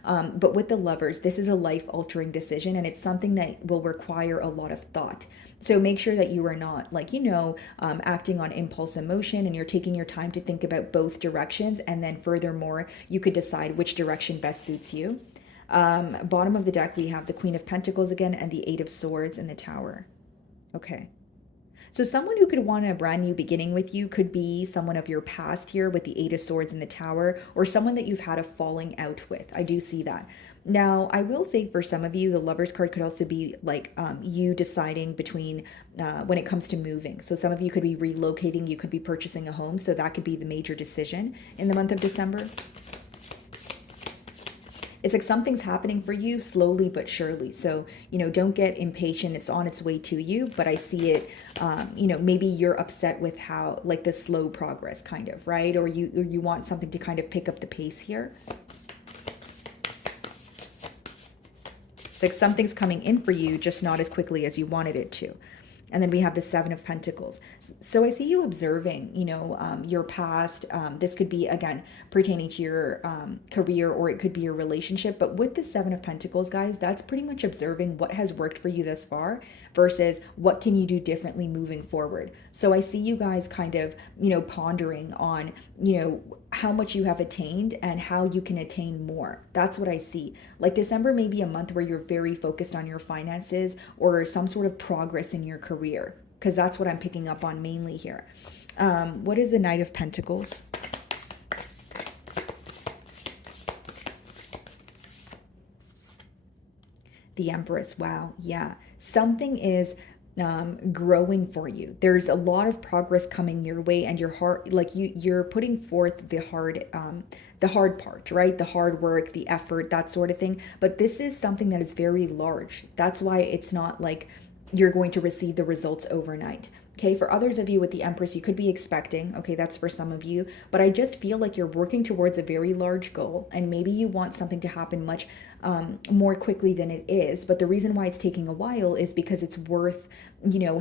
But with the Lovers, this is a life-altering decision, and it's something that will require a lot of thought. So make sure that you are not acting on impulse emotion, and you're taking your time to think about both directions. And then furthermore, you could decide which direction best suits you. Bottom of the deck, we have the Queen of Pentacles again and the Eight of Swords and the Tower. Okay. So someone who could want a brand new beginning with you could be someone of your past here with the Eight of Swords and the Tower, or someone that you've had a falling out with. I do see that. Now, I will say for some of you, the Lovers card could also be like you deciding between when it comes to moving. So some of you could be relocating, you could be purchasing a home. So that could be the major decision in the month of December. It's like something's happening for you slowly but surely. So, don't get impatient. It's on its way to you, but I see it, maybe you're upset with how, like the slow progress kind of, right? Or you want something to kind of pick up the pace here. It's like something's coming in for you, just not as quickly as you wanted it to. And then we have the Seven of Pentacles. So I see you observing, your past. This could be, again, pertaining to your career, or it could be your relationship. But with the Seven of Pentacles, guys, that's pretty much observing what has worked for you thus far versus what can you do differently moving forward. So I see you guys kind of, pondering on, how much you have attained and how you can attain more. That's what I see. Like December may be a month where you're very focused on your finances or some sort of progress in your career, because that's what I'm picking up on mainly here. What is the Knight of Pentacles? The Empress. Wow. Yeah. Something is growing for you. There's a lot of progress coming your way, and your heart, like you're putting forth the hard part, right? The hard work, the effort, that sort of thing. But this is something that is very large. That's why it's not like you're going to receive the results overnight. Okay, for others of you with the Empress, you could be expecting, okay, that's for some of you, but I just feel like you're working towards a very large goal, and maybe you want something to happen much more quickly than it is. But the reason why it's taking a while is because it's worth,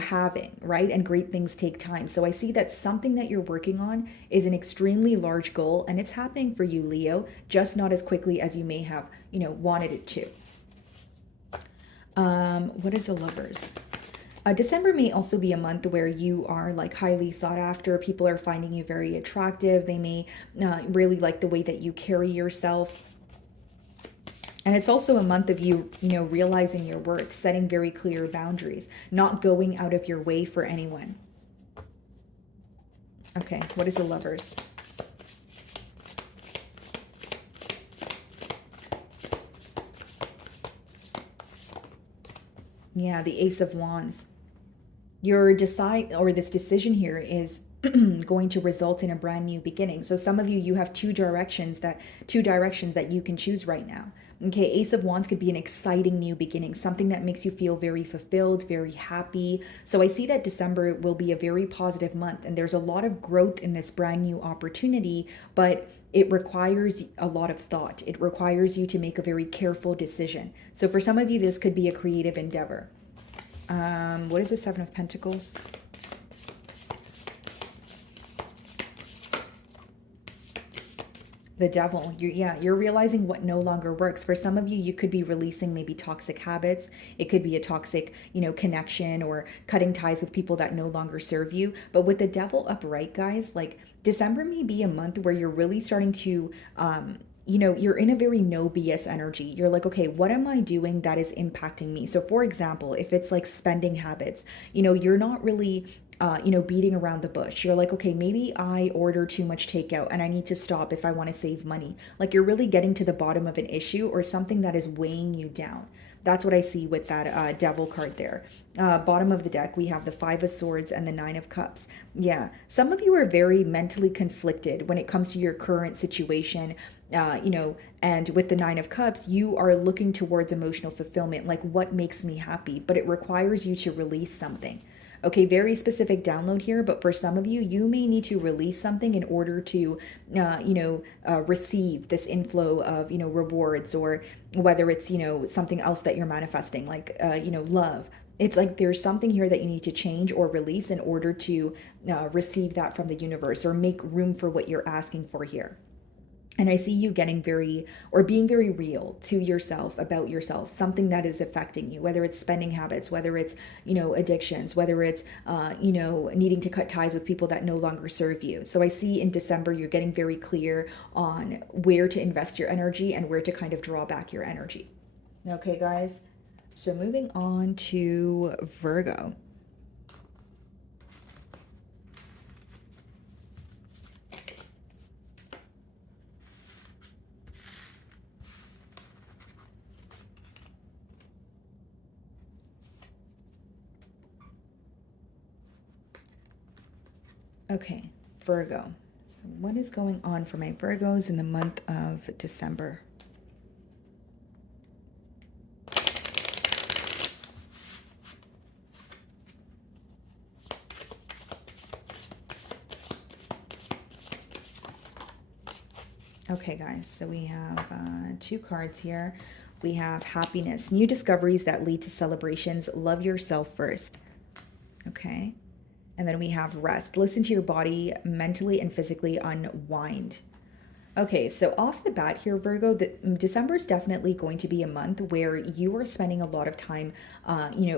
having, right? And great things take time. So I see that something that you're working on is an extremely large goal, and it's happening for you, Leo, just not as quickly as you may have, wanted it to. What is the Lovers? December may also be a month where you are like highly sought after. People are finding you very attractive. They may really like the way that you carry yourself. And it's also a month of you, realizing your worth, setting very clear boundaries, not going out of your way for anyone. Okay, what is the Lovers? Yeah, the Ace of Wands. This decision here is going to result in a brand new beginning. So some of you, you have two directions that you can choose right now. Okay, Ace of Wands could be an exciting new beginning, something that makes you feel very fulfilled, very happy. So I see that December will be a very positive month, and there's a lot of growth in this brand new opportunity, but it requires a lot of thought. It requires you to make a very careful decision. So for some of you, this could be a creative endeavor. What is the Seven of Pentacles? The Devil. You're realizing what no longer works. For some of you, you could be releasing maybe toxic habits. It could be a toxic, connection, or cutting ties with people that no longer serve you. But with the Devil upright, guys, like December may be a month where you're really starting to you're in a very no BS energy. You're like, okay, what am I doing that is impacting me? So for example, if it's like spending habits, you're not really beating around the bush. You're like, okay, maybe I order too much takeout and I need to stop if I want to save money. Like you're really getting to the bottom of an issue or something that is weighing you down. That's what I see with that Devil card there. Bottom of the deck, we have the Five of Swords and the Nine of Cups. Yeah, some of you are very mentally conflicted when it comes to your current situation. And with the Nine of Cups, you are looking towards emotional fulfillment, like what makes me happy, but it requires you to release something. Okay, very specific download here, but for some of you, you may need to release something in order to, receive this inflow of, rewards, or whether it's, something else that you're manifesting, like, love. It's like there's something here that you need to change or release in order to receive that from the universe, or make room for what you're asking for here. And I see you getting being very real to yourself about yourself, something that is affecting you, whether it's spending habits, whether it's, addictions, whether it's, needing to cut ties with people that no longer serve you. So I see in December, you're getting very clear on where to invest your energy and where to kind of draw back your energy. Okay, guys. So moving on to Virgo. Okay, Virgo. So what is going on for my Virgos in the month of December? Okay, guys, so we have two cards here. We have happiness, new discoveries that lead to celebrations, love yourself first. Okay. And then we have rest. Listen to your body, mentally and physically unwind. Okay, so off the bat here, Virgo, December is definitely going to be a month where you are spending a lot of time,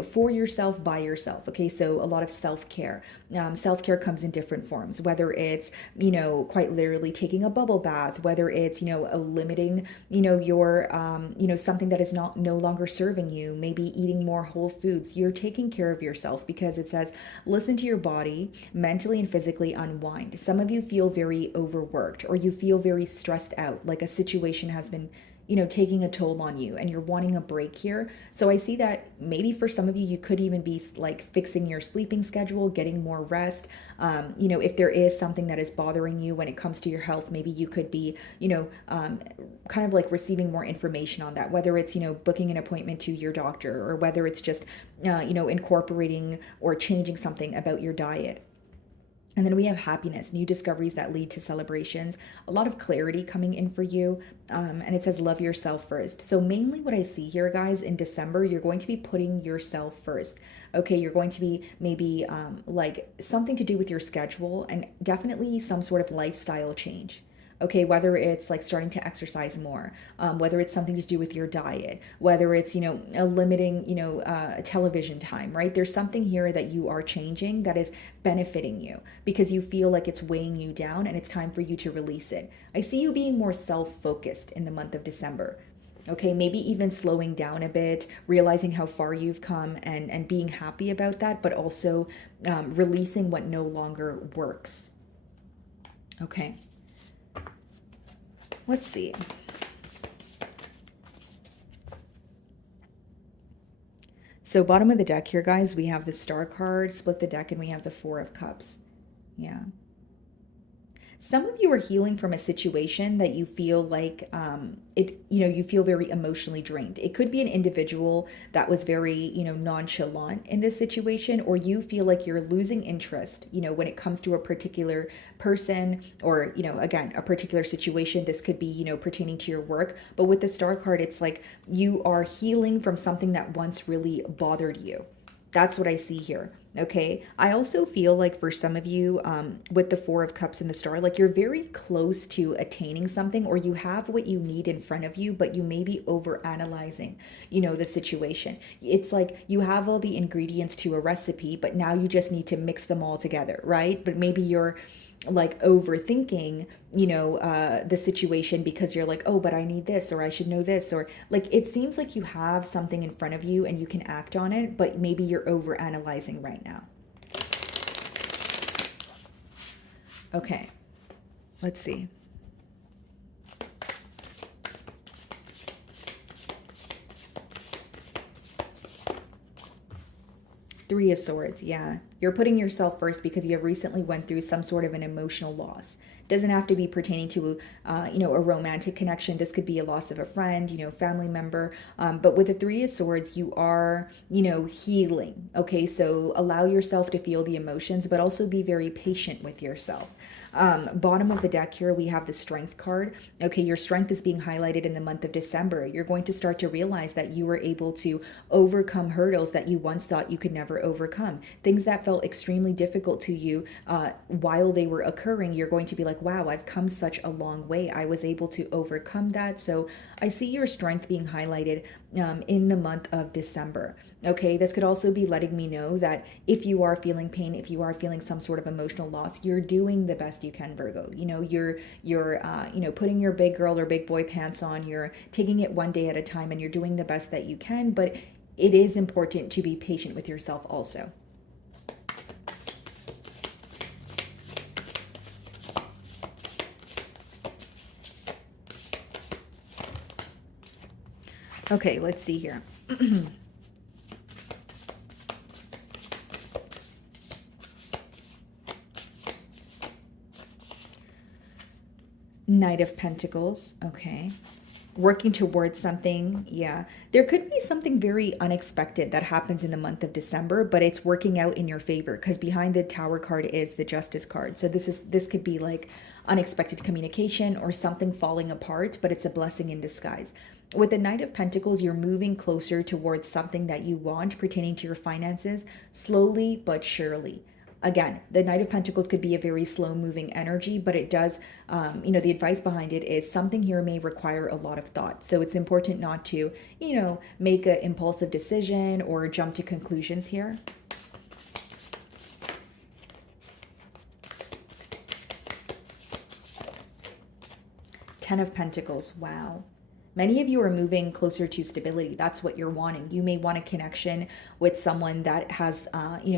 for yourself, by yourself. Okay, so a lot of self-care. Self-care comes in different forms, whether it's, quite literally taking a bubble bath, whether it's, limiting, your, something that is no longer serving you, maybe eating more whole foods. You're taking care of yourself, because it says, listen to your body, mentally and physically unwind. Some of you feel very overworked, or you feel very stressed out, like a situation has been, taking a toll on you and you're wanting a break here. So I see that maybe for some of you, you could even be like fixing your sleeping schedule, getting more rest. If there is something that is bothering you when it comes to your health, maybe you could be, kind of like receiving more information on that, whether it's, booking an appointment to your doctor, or whether it's just, incorporating or changing something about your diet. And then we have happiness, new discoveries that lead to celebrations, a lot of clarity coming in for you. And it says, love yourself first. So mainly what I see here, guys, in December, you're going to be putting yourself first. Okay, you're going to be maybe like something to do with your schedule, and definitely some sort of lifestyle change. Okay, whether it's like starting to exercise more, whether it's something to do with your diet, whether it's, limiting, television time, right? There's something here that you are changing that is benefiting you, because you feel like it's weighing you down and it's time for you to release it. I see you being more self-focused in the month of December. Okay, maybe even slowing down a bit, realizing how far you've come, and being happy about that, but also releasing what no longer works. Okay. Let's see. So bottom of the deck here, guys, we have the Star card, split the deck, and we have the Four of Cups. Yeah. Some of you are healing from a situation that you feel like you feel very emotionally drained. It could be an individual that was very, nonchalant in this situation, or you feel like you're losing interest, when it comes to a particular person or, again, a particular situation. This could be, pertaining to your work. But with the star card, it's like you are healing from something that once really bothered you. That's what I see here. Okay. I also feel like for some of you, with the Four of Cups and the Star, like you're very close to attaining something, or you have what you need in front of you, but you may be over analyzing, the situation. It's like you have all the ingredients to a recipe, but now you just need to mix them all together, right? But maybe you're like overthinking, the situation because you're like, oh, but I need this, or I should know this, or like it seems like you have something in front of you and you can act on it, but maybe you're over analyzing right now. Okay, let's see. Three of Swords, yeah. You're putting yourself first because you have recently went through some sort of an emotional loss. Doesn't have to be pertaining to, a romantic connection. This could be a loss of a friend, family member. But with the Three of Swords, you are, healing. Okay, so allow yourself to feel the emotions, but also be very patient with yourself. Bottom of the deck here, we have the Strength card. Okay, your strength is being highlighted in the month of December. You're going to start to realize that you were able to overcome hurdles that you once thought you could never overcome. Things that felt extremely difficult to you while they were occurring, you're going to be like, wow, I've come such a long way. I was able to overcome that. So I see your strength being highlighted in the month of December. Okay, this could also be letting me know that if you are feeling pain, if you are feeling some sort of emotional loss, you're doing the best you can, Virgo. You're putting your big girl or big boy pants on. You're taking it one day at a time, and you're doing the best that you can. But it is important to be patient with yourself also. Okay, let's see here. Knight of Pentacles. Okay. Working towards something. Yeah. There could be something very unexpected that happens in the month of December, but it's working out in your favor because behind the Tower card is the Justice card. So this could be like unexpected communication or something falling apart, but it's a blessing in disguise. With the Knight of Pentacles, you're moving closer towards something that you want pertaining to your finances, slowly but surely. Again, the Knight of Pentacles could be a very slow moving energy, but it does, the advice behind it is something here may require a lot of thought. So it's important not to, make an impulsive decision or jump to conclusions here. Ten of Pentacles. Wow. Many of you are moving closer to stability. That's what you're wanting. You may want a connection with someone that has,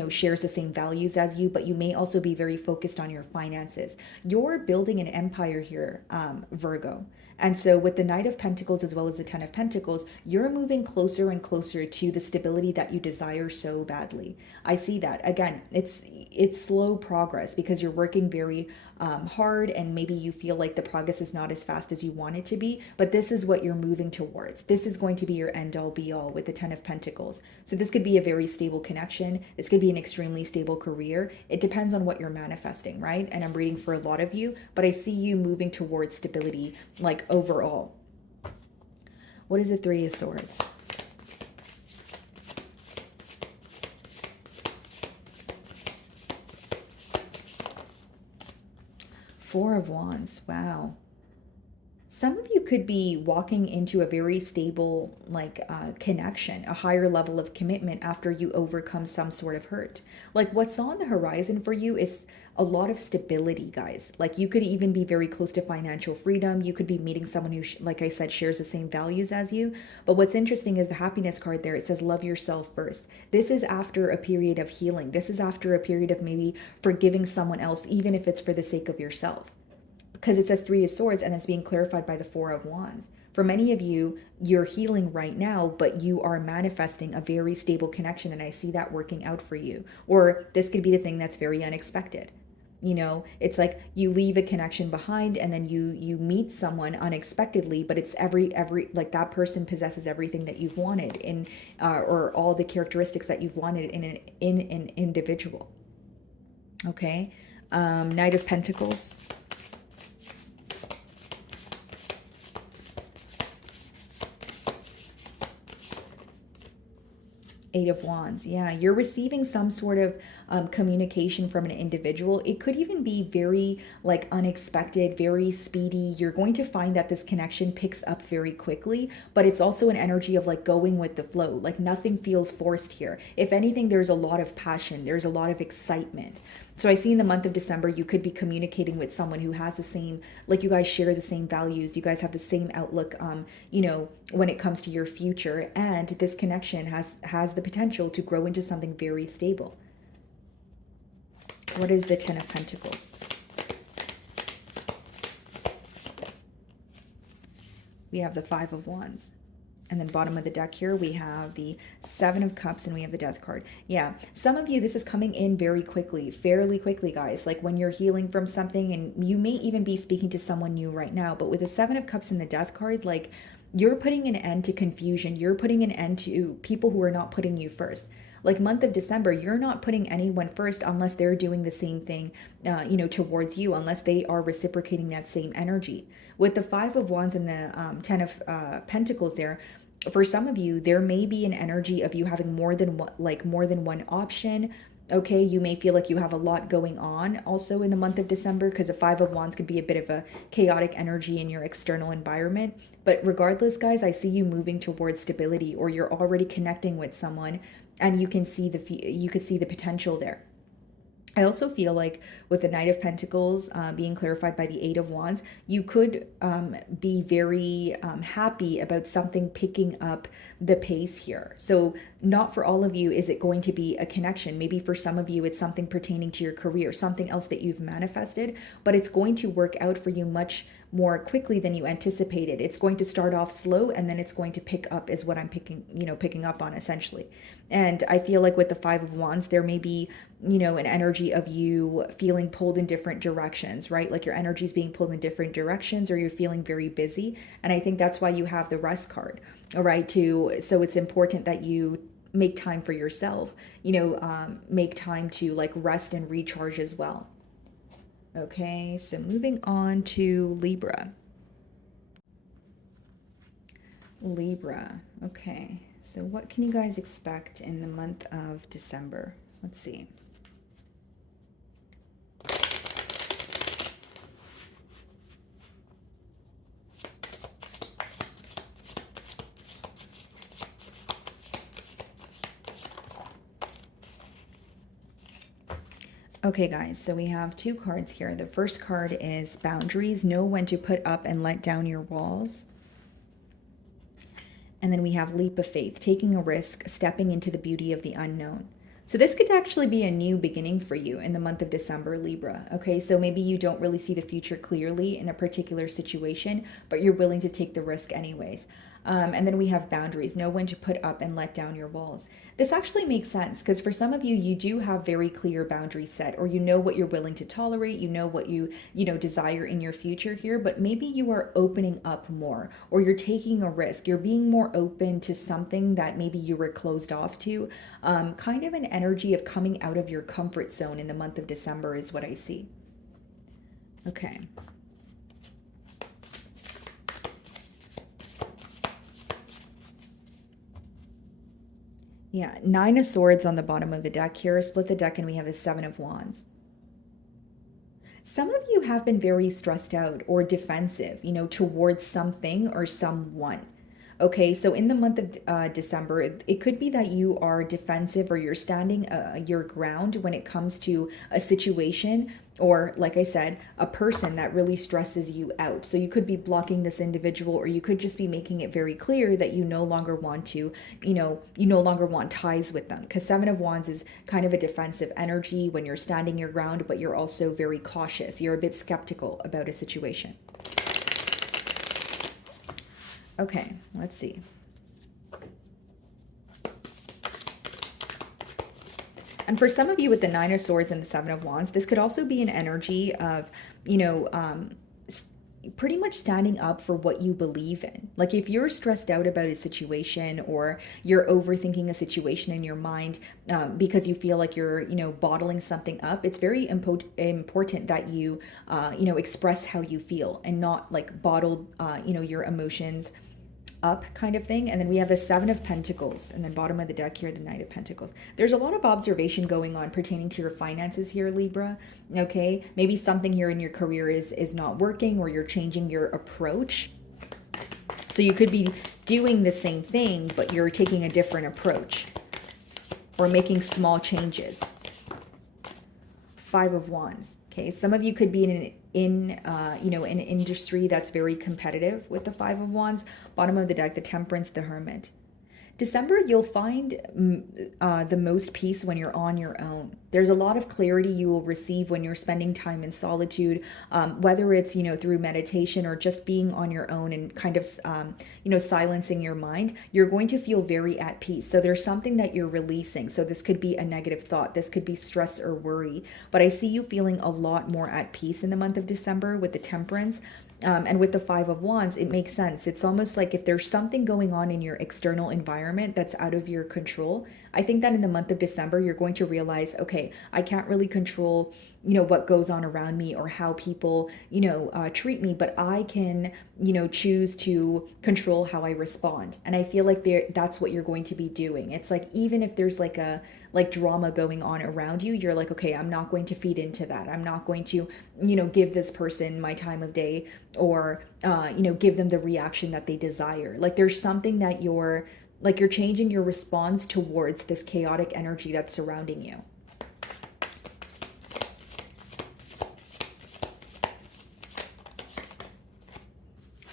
shares the same values as you, but you may also be very focused on your finances. You're building an empire here, Virgo. And so with the Knight of Pentacles as well as the Ten of Pentacles, you're moving closer and closer to the stability that you desire so badly. I see that. Again, it's slow progress because you're working very hard, and maybe you feel like the progress is not as fast as you want it to be, but this is what you're moving towards. This is going to be your end all be all with the Ten of Pentacles. So this could be a very stable connection. This could be an extremely stable career. It depends on what you're manifesting, right? And I'm reading for a lot of you, but I see you moving towards stability, like overall. What is the Three of Swords? Four of Wands. Wow. Some of you could be walking into a very stable, connection, a higher level of commitment after you overcome some sort of hurt. Like what's on the horizon for you is a lot of stability, guys. Like you could even be very close to financial freedom. You could be meeting someone who, like I said, shares the same values as you. But what's interesting is the happiness card there. It says, love yourself first. This is after a period of healing. This is after a period of maybe forgiving someone else, even if it's for the sake of yourself. Because it says Three of Swords and it's being clarified by the Four of Wands. For many of you, you're healing right now, but you are manifesting a very stable connection, and I see that working out for you. Or this could be the thing that's very unexpected. You know, it's like you leave a connection behind and then you meet someone unexpectedly, but it's every like that person possesses everything that you've wanted in or all the characteristics that you've wanted in an individual. Okay. Knight of Pentacles. Eight of Wands. Yeah, you're receiving some sort of communication from an individual. It could even be very like unexpected, very speedy. You're going to find that this connection picks up very quickly, but it's also an energy of like going with the flow. Like nothing feels forced here. If anything, there's a lot of passion. There's a lot of excitement. So I see in the month of December, you could be communicating with someone who has the same, like you guys share the same values. You guys have the same outlook, you know, when it comes to your future. And this connection has the potential to grow into something very stable. What is the Ten of Pentacles? We have the Five of Wands. And then bottom of the deck here, we have the Seven of Cups and we have the Death card. Yeah, some of you, this is coming in very quickly, fairly quickly, guys. Like when you're healing from something, and you may even be speaking to someone new right now. But with the Seven of Cups and the Death card, like you're putting an end to confusion. You're putting an end to people who are not putting you first. Like month of December, you're not putting anyone first unless they're doing the same thing, you know, towards you, unless they are reciprocating that same energy. With the Five of Wands and the Ten of Pentacles there, for some of you, there may be an energy of you having more than one option. Okay, you may feel like you have a lot going on also in the month of December, because the Five of Wands could be a bit of a chaotic energy in your external environment. But regardless, guys, I see you moving towards stability, or you're already connecting with someone and you could see the potential there. I also feel like with the Knight of Pentacles being clarified by the Eight of Wands, you could be very happy about something picking up the pace here. So not for all of you is it going to be a connection. Maybe for some of you, it's something pertaining to your career, something else that you've manifested, but it's going to work out for you much more quickly than you anticipated. It's going to start off slow and then it's going to pick up is what I'm picking up on essentially. And I feel like with the Five of Wands, there may be, you know, an energy of you feeling pulled in different directions, right? Like your energy is being pulled in different directions, or you're feeling very busy. And I think that's why you have the Rest card, all right? So it's important that you make time for yourself, you know, make time to like rest and recharge as well. Okay, so moving on to Libra. Libra, okay. So what can you guys expect in the month of December? Let's see. Okay, guys, so we have two cards here. The first card is Boundaries. Know when to put up and let down your walls. And then we have Leap of Faith, taking a risk, stepping into the beauty of the unknown. So this could actually be a new beginning for you in the month of December, Libra. Okay, so maybe you don't really see the future clearly in a particular situation, but you're willing to take the risk anyways. And then we have Boundaries, know when to put up and let down your walls. This actually makes sense because for some of you, you do have very clear boundaries set, or you know what you're willing to tolerate, you know what you desire in your future here, but maybe you are opening up more, or you're taking a risk, you're being more open to something that maybe you were closed off to. Kind of an energy of coming out of your comfort zone in the month of December is what I see. Okay. Yeah, Nine of Swords on the bottom of the deck here. Split the deck and we have the Seven of Wands. Some of you have been very stressed out or defensive, you know, towards something or someone. Okay, so in the month of December, it could be that you are defensive or you're standing your ground when it comes to a situation or, like I said, a person that really stresses you out. So you could be blocking this individual, or you could just be making it very clear that you no longer want to, you no longer want ties with them. Because Seven of Wands is kind of a defensive energy when you're standing your ground, but you're also very cautious. You're a bit skeptical about a situation. Okay, let's see. And for some of you with the Nine of Swords and the Seven of Wands, this could also be an energy of, you know, pretty much standing up for what you believe in. Like if you're stressed out about a situation, or you're overthinking a situation in your mind because you feel like you're, bottling something up, it's very important that you, express how you feel and not like bottle, your emotions up kind of thing. And then we have the Seven of Pentacles, and then bottom of the deck here, the Knight of Pentacles. There's a lot of observation going on pertaining to your finances here, Libra. Okay, maybe something here in your career is not working, or you're changing your approach. So you could be doing the same thing, but you're taking a different approach, or making small changes. Five of Wands. Okay, some of you could be in an industry that's very competitive with the Five of Wands. Bottom of the deck, the Temperance, the Hermit. December, you'll find the most peace when you're on your own. There's a lot of clarity you will receive when you're spending time in solitude, whether it's, through meditation or just being on your own and kind of, silencing your mind. You're going to feel very at peace. So there's something that you're releasing. So this could be a negative thought. This could be stress or worry. But I see you feeling a lot more at peace in the month of December with the Temperance. And with the Five of Wands, it makes sense. It's almost like if there's something going on in your external environment that's out of your control, I think that in the month of December, you're going to realize, okay, I can't really control, what goes on around me or how people, treat me, but I can, choose to control how I respond. And I feel like that's what you're going to be doing. It's like, even if there's like drama going on around you, you're like, okay, I'm not going to feed into that. I'm not going to, give this person my time of day, or, give them the reaction that they desire. Like there's something that you're changing your response towards this chaotic energy that's surrounding you.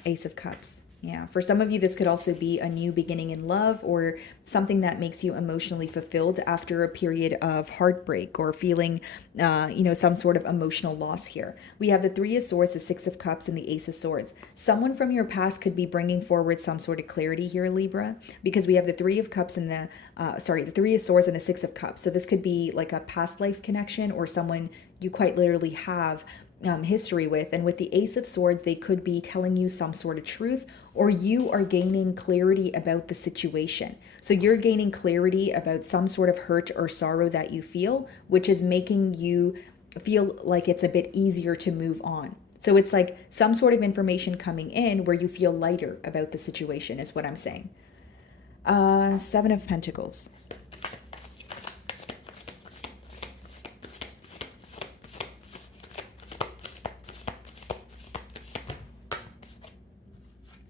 Ace of Cups. Yeah, for some of you, this could also be a new beginning in love, or something that makes you emotionally fulfilled after a period of heartbreak, or feeling, some sort of emotional loss here. We have the Three of Swords, the Six of Cups, and the Ace of Swords. Someone from your past could be bringing forward some sort of clarity here, Libra, because we have the Three of Cups and the Three of Swords and the Six of Cups. So this could be like a past life connection, or someone you quite literally have history with. And with the Ace of Swords, they could be telling you some sort of truth, or you are gaining clarity about the situation. So you're gaining clarity about some sort of hurt or sorrow that you feel, which is making you feel like it's a bit easier to move on. So it's like some sort of information coming in where you feel lighter about the situation, is what I'm saying. Seven of Pentacles.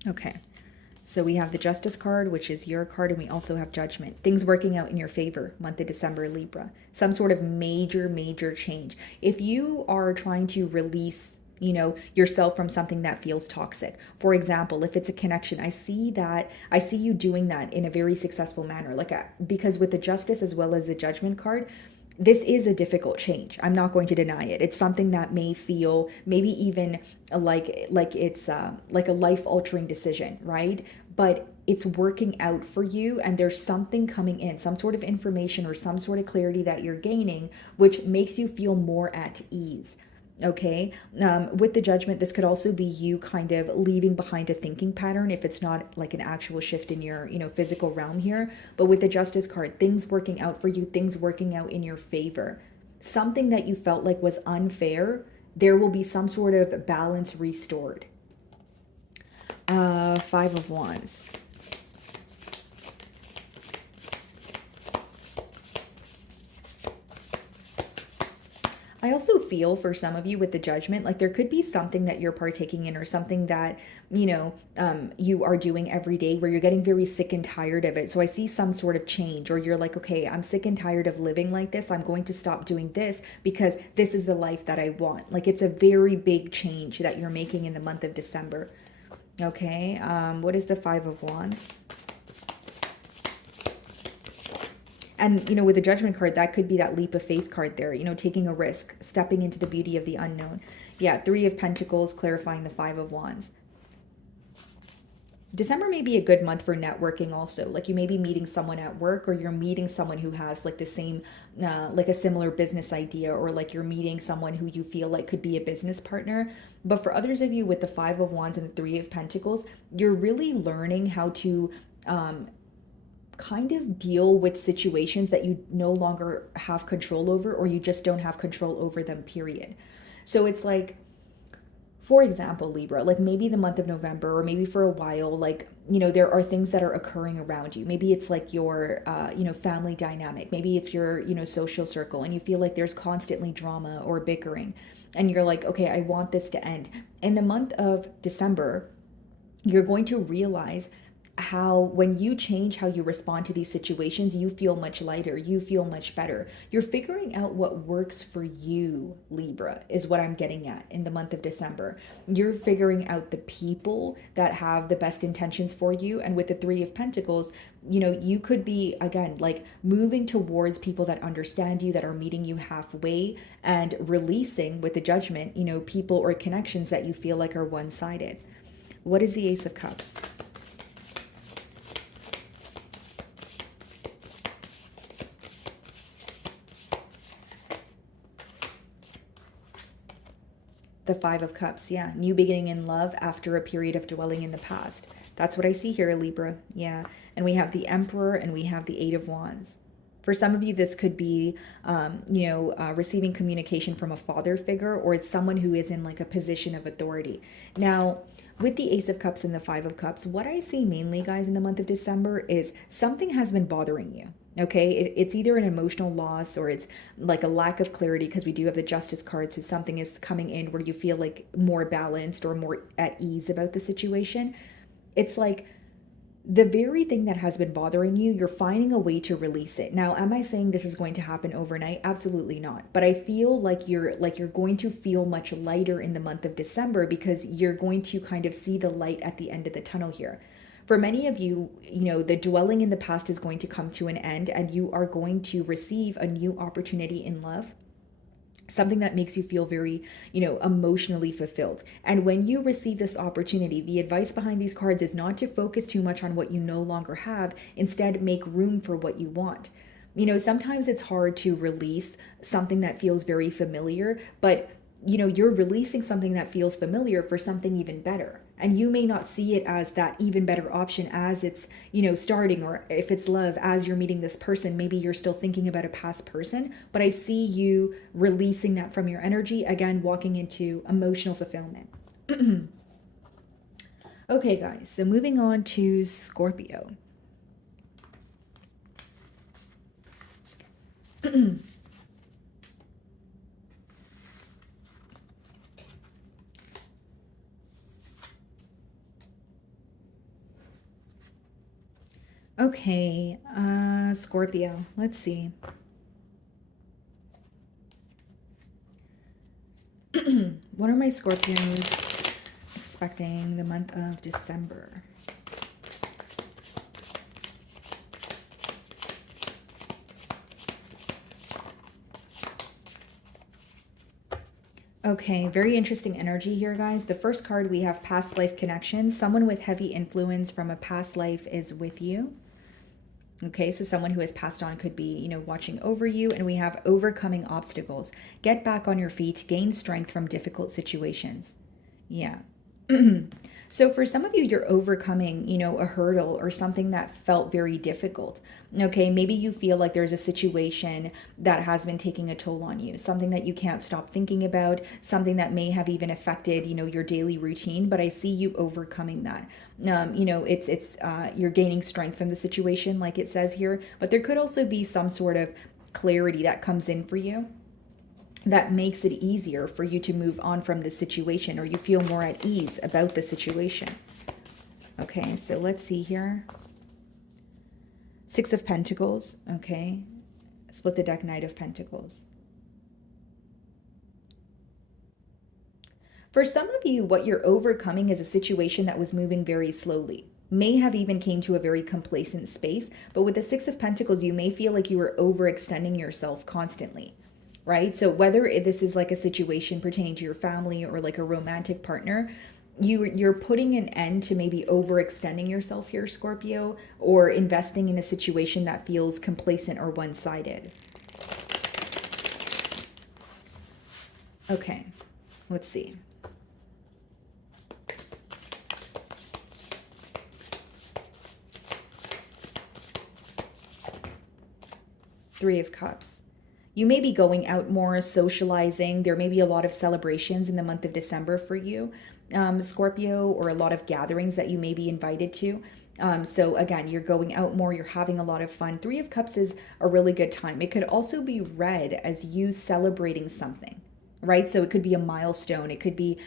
Okay, so we have the Justice card, which is your card, and we also have Judgment. Things working out in your favor, month of December, Libra. Some sort of major change. If you are trying to release, yourself from something that feels toxic. For example, if it's a connection, I see you doing that in a very successful manner. Because with the Justice as well as the Judgment card, this is a difficult change. I'm not going to deny it. It's something that may feel maybe even like it's like a life-altering decision, right? But it's working out for you, and there's something coming in, some sort of information or some sort of clarity that you're gaining, which makes you feel more at ease. Okay, with the Judgment, this could also be you kind of leaving behind a thinking pattern if it's not like an actual shift in your, physical realm here. But with the Justice card, things working out for you, things working out in your favor. Something that you felt like was unfair, there will be some sort of balance restored. Five of Wands. I also feel for some of you with the Judgment, like there could be something that you're partaking in, or something that, you are doing every day where you're getting very sick and tired of it. So I see some sort of change, or you're like, okay, I'm sick and tired of living like this. I'm going to stop doing this because this is the life that I want. Like it's a very big change that you're making in the month of December. Okay, what is the Five of Wands? And, with the Judgment card, that could be that leap of faith card there, taking a risk, stepping into the beauty of the unknown. Yeah, Three of Pentacles, clarifying the Five of Wands. December may be a good month for networking also. Like you may be meeting someone at work, or you're meeting someone who has like the same, like a similar business idea, or like you're meeting someone who you feel like could be a business partner. But for others of you with the Five of Wands and the Three of Pentacles, you're really learning how to kind of deal with situations that you no longer have control over, or you just don't have control over them, period. So it's like, for example, Libra, like maybe the month of November, or maybe for a while, like, there are things that are occurring around you. Maybe it's like your, family dynamic. Maybe it's your, social circle, and you feel like there's constantly drama or bickering. And you're like, okay, I want this to end. In the month of December, you're going to realize how when you change how you respond to these situations, you feel much lighter, you feel much better. You're figuring out what works for you, Libra, is what I'm getting at in the month of December. You're figuring out the people that have the best intentions for you. And with the Three of Pentacles, you could be, again, like moving towards people that understand you, that are meeting you halfway, and releasing with the Judgment, people or connections that you feel like are one-sided. What is the Ace of Cups? The Five of Cups, yeah. New beginning in love after a period of dwelling in the past. That's what I see here, Libra. Yeah. And we have the Emperor, and we have the Eight of Wands. For some of you, this could be, receiving communication from a father figure, or it's someone who is in like a position of authority. Now, with the Ace of Cups and the Five of Cups, what I see mainly, guys, in the month of December is something has been bothering you. Okay, it's either an emotional loss, or it's like a lack of clarity, because we do have the Justice card. So something is coming in where you feel like more balanced or more at ease about the situation. It's like the very thing that has been bothering you, you're finding a way to release it. Now, am I saying this is going to happen overnight? Absolutely not. But I feel like you're going to feel much lighter in the month of December, because you're going to kind of see the light at the end of the tunnel here. For many of you, the dwelling in the past is going to come to an end, and you are going to receive a new opportunity in love. Something that makes you feel very, emotionally fulfilled. And when you receive this opportunity, the advice behind these cards is not to focus too much on what you no longer have. Instead, make room for what you want. Sometimes it's hard to release something that feels very familiar, but you're releasing something that feels familiar for something even better. And you may not see it as that even better option as it's, starting, or if it's love, as you're meeting this person, maybe you're still thinking about a past person, but I see you releasing that from your energy, again, walking into emotional fulfillment. Okay, guys, so moving on to Scorpio. Okay, Scorpio, let's see. What are my Scorpios expecting the month of December? Okay, very interesting energy here, guys. The first card, we have past life connections. Someone with heavy influence from a past life is with you. Okay, so someone who has passed on could be, watching over you. And we have overcoming obstacles. Get back on your feet, gain strength from difficult situations. Yeah. So for some of you, you're overcoming, a hurdle or something that felt very difficult. Okay, maybe you feel like there's a situation that has been taking a toll on you, something that you can't stop thinking about, something that may have even affected, your daily routine, but I see you overcoming that. It's you're gaining strength from the situation, like it says here, but there could also be some sort of clarity that comes in for you that makes it easier for you to move on from the situation, or you feel more at ease about the situation. Okay, so let's see here. Six of Pentacles, okay. Split the deck, Knight of Pentacles. For some of you, what you're overcoming is a situation that was moving very slowly. May have even came to a very complacent space, but with the Six of Pentacles, you may feel like you were overextending yourself constantly. Right? So whether this is like a situation pertaining to your family or like a romantic partner, you're putting an end to maybe overextending yourself here, Scorpio, or investing in a situation that feels complacent or one-sided. Okay, let's see. Three of Cups. You may be going out more, socializing. There may be a lot of celebrations in the month of December for you, Scorpio, or a lot of gatherings that you may be invited to. So again, you're going out more, you're having a lot of fun. Three of Cups is a really good time. It could also be read as you celebrating something, right? So it could be a milestone. It could be,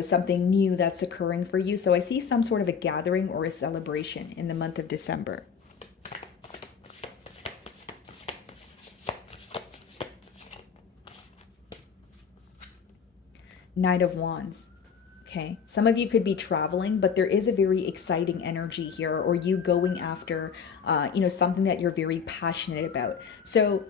something new that's occurring for you. So I see some sort of a gathering or a celebration in the month of December. Knight of Wands. Okay. Some of you could be traveling, but there is a very exciting energy here, or you going after, something that you're very passionate about. So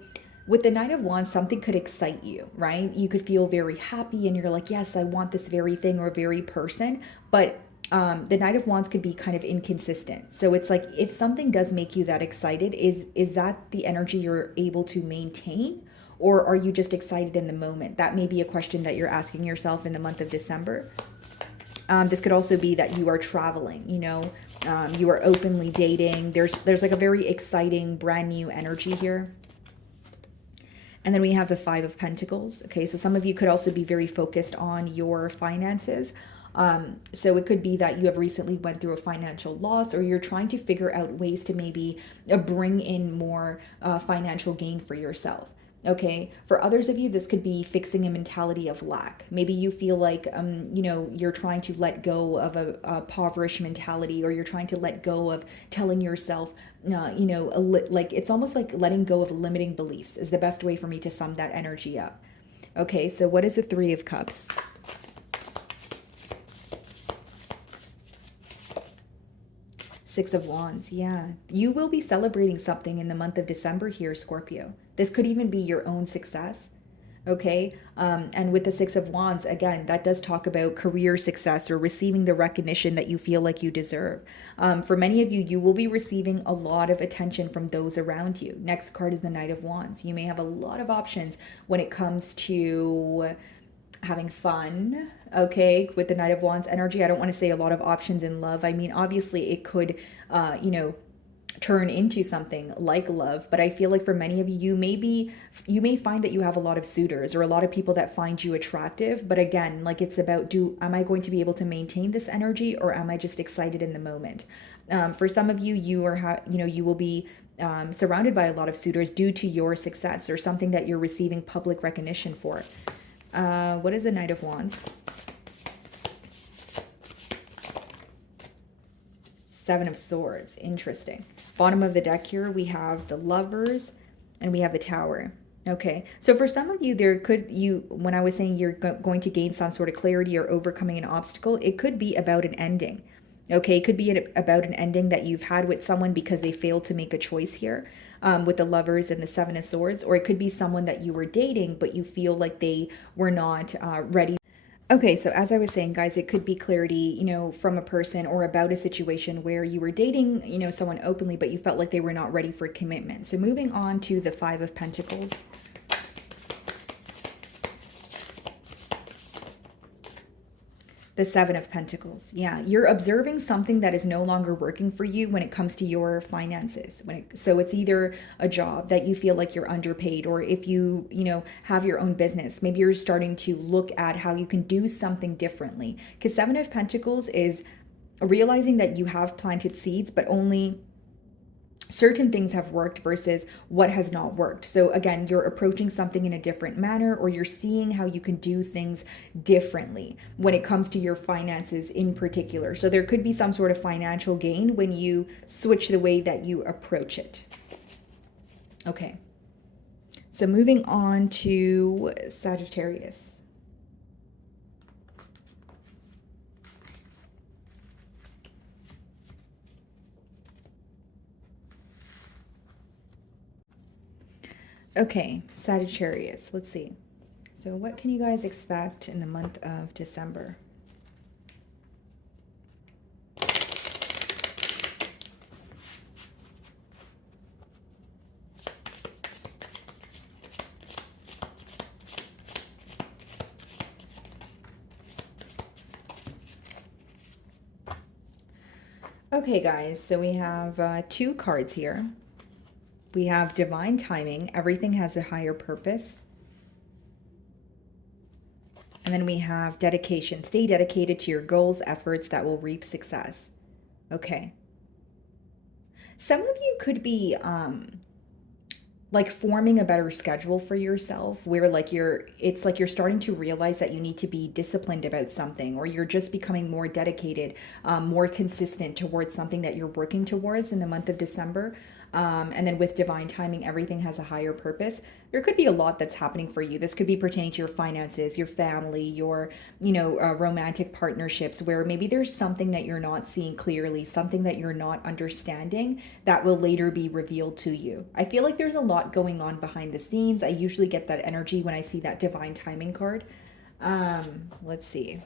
with the Knight of Wands, something could excite you, right? You could feel very happy and you're like, yes, I want this very thing or very person. But the Knight of Wands could be kind of inconsistent. So it's like, if something does make you that excited, is that the energy you're able to maintain? Or are you just excited in the moment? That may be a question that you're asking yourself in the month of December. This could also be that you are traveling, you are openly dating. There's like a very exciting, brand new energy here. And then we have the Five of Pentacles. Okay, so some of you could also be very focused on your finances. So it could be that you have recently went through a financial loss, or you're trying to figure out ways to maybe bring in more financial gain for yourself. Okay, for others of you, this could be fixing a mentality of lack. Maybe you feel like, you're trying to let go of a impoverished mentality, or you're trying to let go of telling yourself, like it's almost like letting go of limiting beliefs is the best way for me to sum that energy up. Okay, so what is the Three of Cups? Six of Wands, yeah. You will be celebrating something in the month of December here, Scorpio. This could even be your own success, okay? And with the Six of Wands, again, that does talk about career success or receiving the recognition that you feel like you deserve. For many of you, you will be receiving a lot of attention from those around you. Next card is the Knight of Wands. You may have a lot of options when it comes to having fun, okay, with the Knight of Wands energy. I don't want to say a lot of options in love. I mean, obviously it could, turn into something like love, but I feel like for many of you, you may find that you have a lot of suitors or a lot of people that find you attractive. But again, like it's about, am I going to be able to maintain this energy, or am I just excited in the moment? For some of you, you will be surrounded by a lot of suitors due to your success or something that you're receiving public recognition for. What is the Knight of Wands? Seven of Swords. Interesting. Bottom of the deck here, we have the Lovers and we have the Tower. Okay, so for some of you, when I was saying you're going to gain some sort of clarity or overcoming an obstacle, it could be about an ending. Okay, it could be about an ending that you've had with someone because they failed to make a choice here, with the Lovers and the Seven of Swords, or it could be someone that you were dating, but you feel like they were not ready. Okay, so as I was saying, guys, it could be clarity, from a person or about a situation where you were dating, someone openly, but you felt like they were not ready for commitment. So moving on to the Five of Pentacles. The Seven of Pentacles. Yeah, you're observing something that is no longer working for you when it comes to your finances. So it's either a job that you feel like you're underpaid, or if you, have your own business, maybe you're starting to look at how you can do something differently. Because Seven of Pentacles is realizing that you have planted seeds, but only certain things have worked versus what has not worked. So again, you're approaching something in a different manner, or you're seeing how you can do things differently when it comes to your finances in particular. So there could be some sort of financial gain when you switch the way that you approach it. Okay. So moving on to Sagittarius. Okay, Sagittarius, let's see. So what can you guys expect in the month of December? Okay, guys, so we have two cards here. We have divine timing. Everything has a higher purpose. And then we have dedication. Stay dedicated to your goals, efforts that will reap success. Okay. Some of you could be like forming a better schedule for yourself where like it's like you're starting to realize that you need to be disciplined about something, or you're just becoming more dedicated, more consistent towards something that you're working towards in the month of December. And then with divine timing, everything has a higher purpose. There could be a lot that's happening for you. This could be pertaining to your finances, your family, your, romantic partnerships, where maybe there's something that you're not seeing clearly, something that you're not understanding that will later be revealed to you. I feel like there's a lot going on behind the scenes. I usually get that energy when I see that divine timing card. Let's see.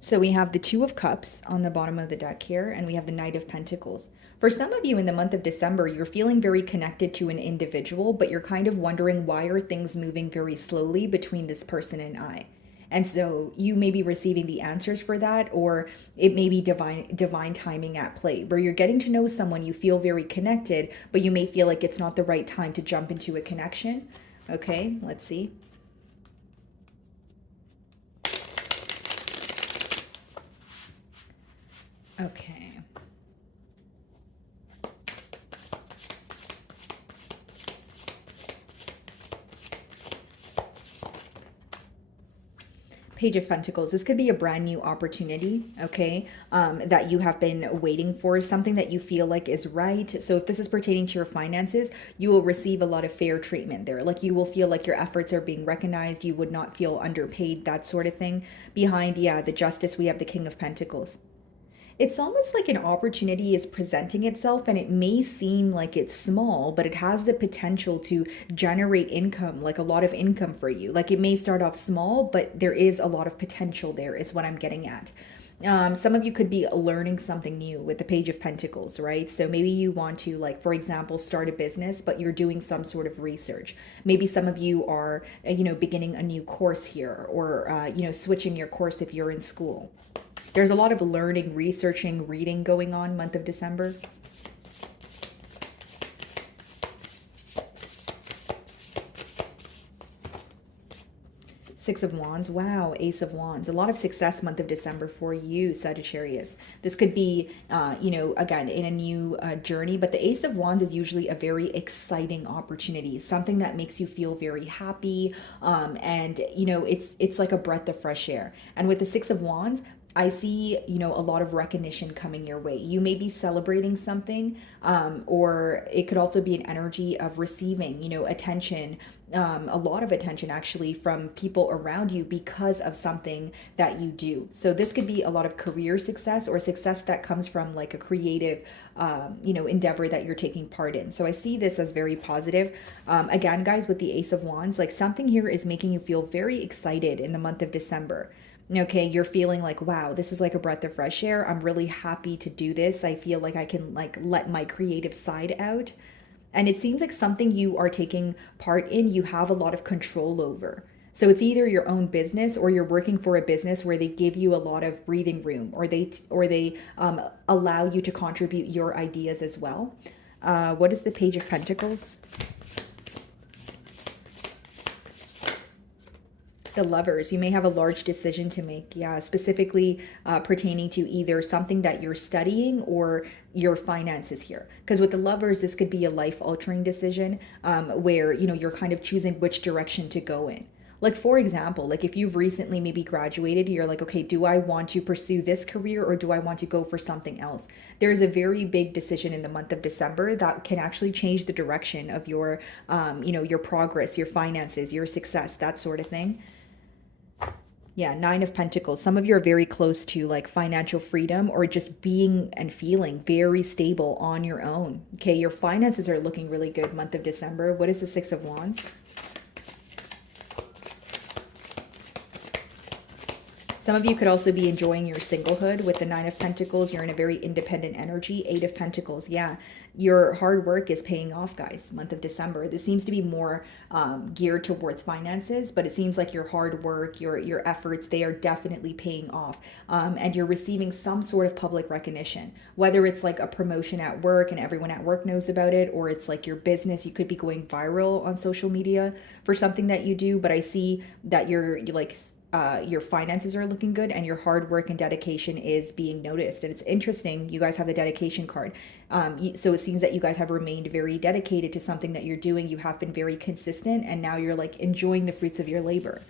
So we have the Two of Cups on the bottom of the deck here, and we have the Knight of Pentacles. For some of you in the month of December, you're feeling very connected to an individual, but you're kind of wondering, why are things moving very slowly between this person and I? And so you may be receiving the answers for that, or it may be divine timing at play, where you're getting to know someone, you feel very connected, but you may feel like it's not the right time to jump into a connection. Okay, let's see. Okay. Page of Pentacles. This could be a brand new opportunity, okay, that you have been waiting for, something that you feel like is right. So if this is pertaining to your finances, you will receive a lot of fair treatment there. Like you will feel like your efforts are being recognized. You would not feel underpaid, that sort of thing. Behind, yeah, the Justice, we have the King of Pentacles. It's almost like an opportunity is presenting itself, and it may seem like it's small, but it has the potential to generate income, like a lot of income for you. Like it may start off small, but there is a lot of potential there, is what I'm getting at. Some of you could be learning something new with the Page of Pentacles, right? So maybe you want to, like, for example, start a business, but you're doing some sort of research. Maybe some of you are, beginning a new course here, or, switching your course if you're in school. There's a lot of learning, researching, reading going on month of December. Six of Wands. Wow, Ace of Wands. A lot of success month of December for you, Sagittarius. This could be, again, in a new journey, but the Ace of Wands is usually a very exciting opportunity, something that makes you feel very happy, and, it's like a breath of fresh air. And with the Six of Wands, I see, a lot of recognition coming your way. You may be celebrating something, or it could also be an energy of receiving, attention, a lot of attention actually from people around you because of something that you do. So this could be a lot of career success, or success that comes from like a creative, endeavor that you're taking part in. So I see this as very positive. Again, guys, with the Ace of Wands, like something here is making you feel very excited in the month of December. Okay, you're feeling like, wow, this is like a breath of fresh air. I'm really happy to do this. I feel like I can like let my creative side out. And it seems like something you are taking part in, you have a lot of control over. So it's either your own business, or you're working for a business where they give you a lot of breathing room, or they allow you to contribute your ideas as well. What is the Page of Pentacles? The Lovers. You may have a large decision to make, yeah, specifically pertaining to either something that you're studying or your finances here. Because with the Lovers, this could be a life-altering decision, where, you're kind of choosing which direction to go in. Like, for example, like if you've recently maybe graduated, you're like, okay, do I want to pursue this career, or do I want to go for something else? There's a very big decision in the month of December that can actually change the direction of your, your progress, your finances, your success, that sort of thing. Yeah, Nine of Pentacles. Some of you are very close to like financial freedom, or just being and feeling very stable on your own. Okay, your finances are looking really good month of December. What is the Six of Wands? Some of you could also be enjoying your singlehood with the Nine of Pentacles. You're in a very independent energy. Eight of Pentacles. Yeah, your hard work is paying off, guys. Month of December. This seems to be more geared towards finances, but it seems like your hard work, your efforts, they are definitely paying off. And you're receiving some sort of public recognition, whether it's like a promotion at work and everyone at work knows about it, or it's like your business. You could be going viral on social media for something that you do, but I see that you're like your finances are looking good and your hard work and dedication is being noticed. And it's interesting, you guys have the dedication card. So it seems that you guys have remained very dedicated to something that you're doing. You have been very consistent, and now you're like enjoying the fruits of your labor.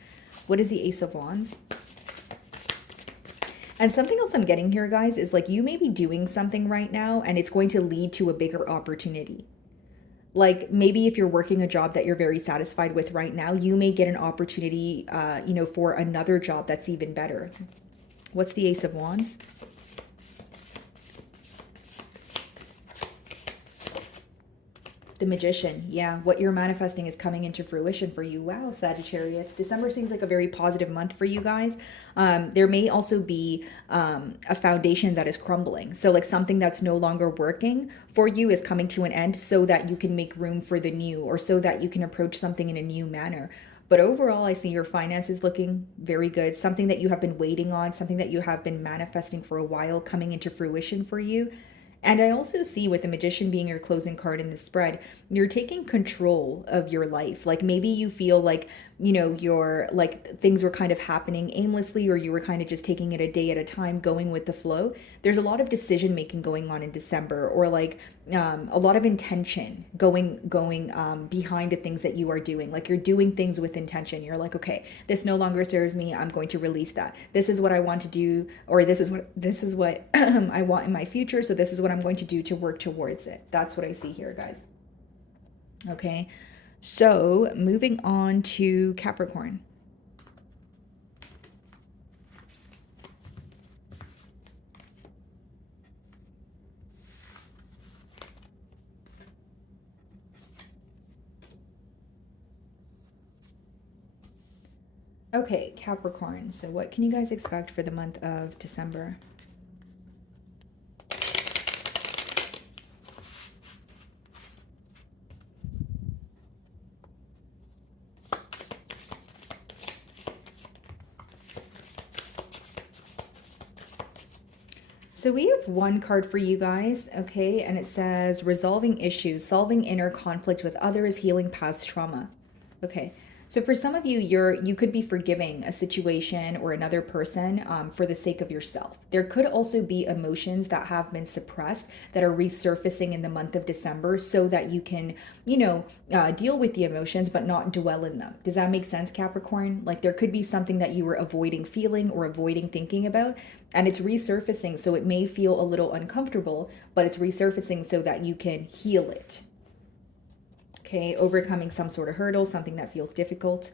What is the Ace of Wands? And something else I'm getting here, guys, is like you may be doing something right now and it's going to lead to a bigger opportunity. Like maybe if you're working a job that you're very satisfied with right now, you may get an opportunity, for another job that's even better. What's the Ace of Wands? The Magician. Yeah, what you're manifesting is coming into fruition for you. Wow, Sagittarius. December seems like a very positive month for you guys. There may also be a foundation that is crumbling. So like something that's no longer working for you is coming to an end so that you can make room for the new, or so that you can approach something in a new manner. But overall, I see your finances looking very good. Something that you have been waiting on, something that you have been manifesting for a while coming into fruition for you. And I also see, with the Magician being your closing card in the spread, you're taking control of your life. Like maybe you feel like, you're like things were kind of happening aimlessly, or you were kind of just taking it a day at a time, going with the flow. There's a lot of decision making going on in December, or like a lot of intention going behind the things that you are doing. Like you're doing things with intention. You're like, okay, this no longer serves me. I'm going to release that. This is what I want to do, or this is what I want in my future. So this is what I'm going to do to work towards it. That's what I see here, guys. Okay. So moving on to Capricorn. Okay, Capricorn. So what can you guys expect for the month of December? So we have one card for you guys, okay? And it says resolving issues, solving inner conflict with others, healing past trauma. Okay. So for some of you, you could be forgiving a situation or another person for the sake of yourself. There could also be emotions that have been suppressed that are resurfacing in the month of December, so that you can, deal with the emotions but not dwell in them. Does that make sense, Capricorn? Like there could be something that you were avoiding feeling or avoiding thinking about, and it's resurfacing. So it may feel a little uncomfortable, but it's resurfacing so that you can heal it. Okay, overcoming some sort of hurdle, something that feels difficult.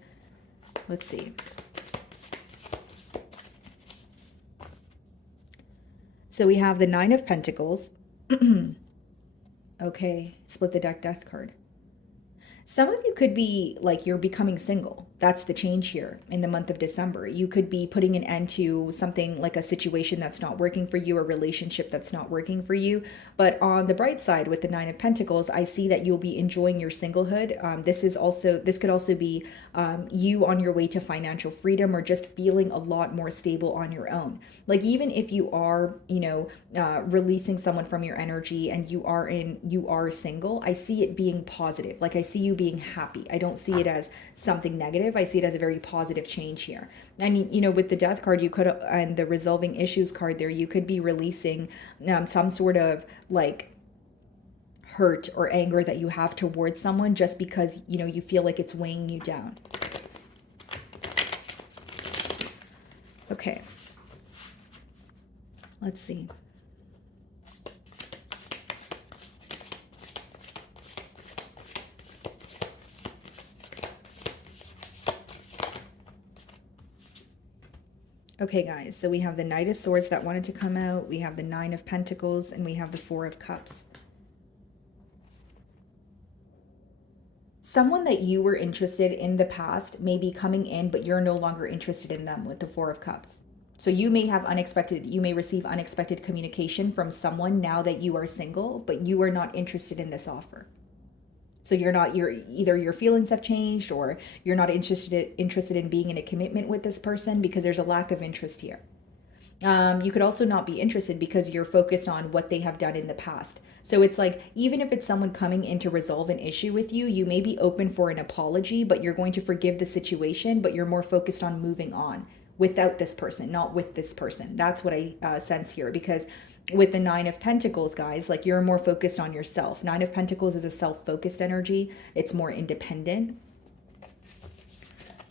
Let's see. So we have the Nine of Pentacles. Okay, split the deck, Death card. Some of you could be like you're becoming single. That's the change here in the month of December. You could be putting an end to something like a situation that's not working for you, a relationship that's not working for you. But on the bright side, with the Nine of Pentacles, I see that you'll be enjoying your singlehood. This could also be you on your way to financial freedom, or just feeling a lot more stable on your own. Like even if you are, releasing someone from your energy and you are single, I see it being positive. Like I see you being happy. I don't see it as something negative. I see it as a very positive change here. And with the Death card, you could, and the resolving issues card there, you could be releasing some sort of like hurt or anger that you have towards someone, just because you feel like it's weighing you down. Okay, let's see. Okay, guys, so we have the Knight of Swords that wanted to come out. We have the Nine of Pentacles, and we have the Four of Cups. Someone that you were interested in the past may be coming in, but you're no longer interested in them with the Four of Cups. So you may have you may receive unexpected communication from someone now that you are single, but you are not interested in this offer. So you're either your feelings have changed, or you're not interested in being in a commitment with this person because there's a lack of interest here. You could also not be interested because you're focused on what they have done in the past. So it's like, even if it's someone coming in to resolve an issue with you, you may be open for an apology, but you're going to forgive the situation, but you're more focused on moving on without this person, not with this person. That's what I sense here, because with the Nine of Pentacles, guys, like, you're more focused on yourself. Nine of Pentacles is a self-focused energy. It's more independent.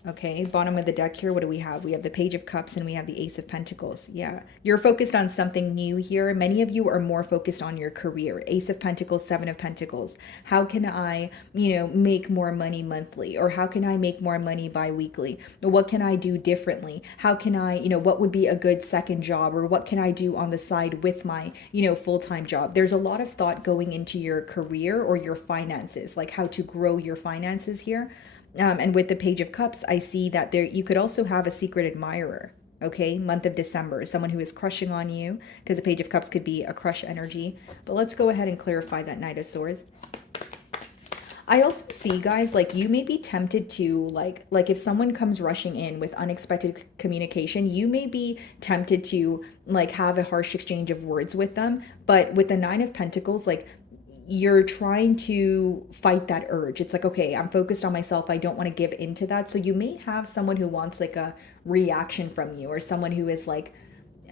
Okay, bottom of the deck here, what do we have? We have the Page of Cups and we have the Ace of Pentacles. Yeah, you're focused on something new here. Many of you are more focused on your career. Ace of Pentacles, Seven of Pentacles. How can I, make more money monthly? Or how can I make more money bi-weekly? What can I do differently? How can I, what would be a good second job? Or what can I do on the side with my, full-time job? There's a lot of thought going into your career or your finances, like how to grow your finances here. And with the Page of Cups, I see that there you could also have a secret admirer. Okay, month of December, someone who is crushing on you, because the Page of Cups could be a crush energy. But let's go ahead and clarify that Knight of Swords. I also see, guys, like, you may be tempted to, like if someone comes rushing in with unexpected communication, you may be tempted to, like, have a harsh exchange of words with them. But with the Nine of Pentacles, like, you're trying to fight that urge. It's like, okay, I'm focused on myself. I don't want to give into that. So you may have someone who wants, like, a reaction from you, or someone who is, like,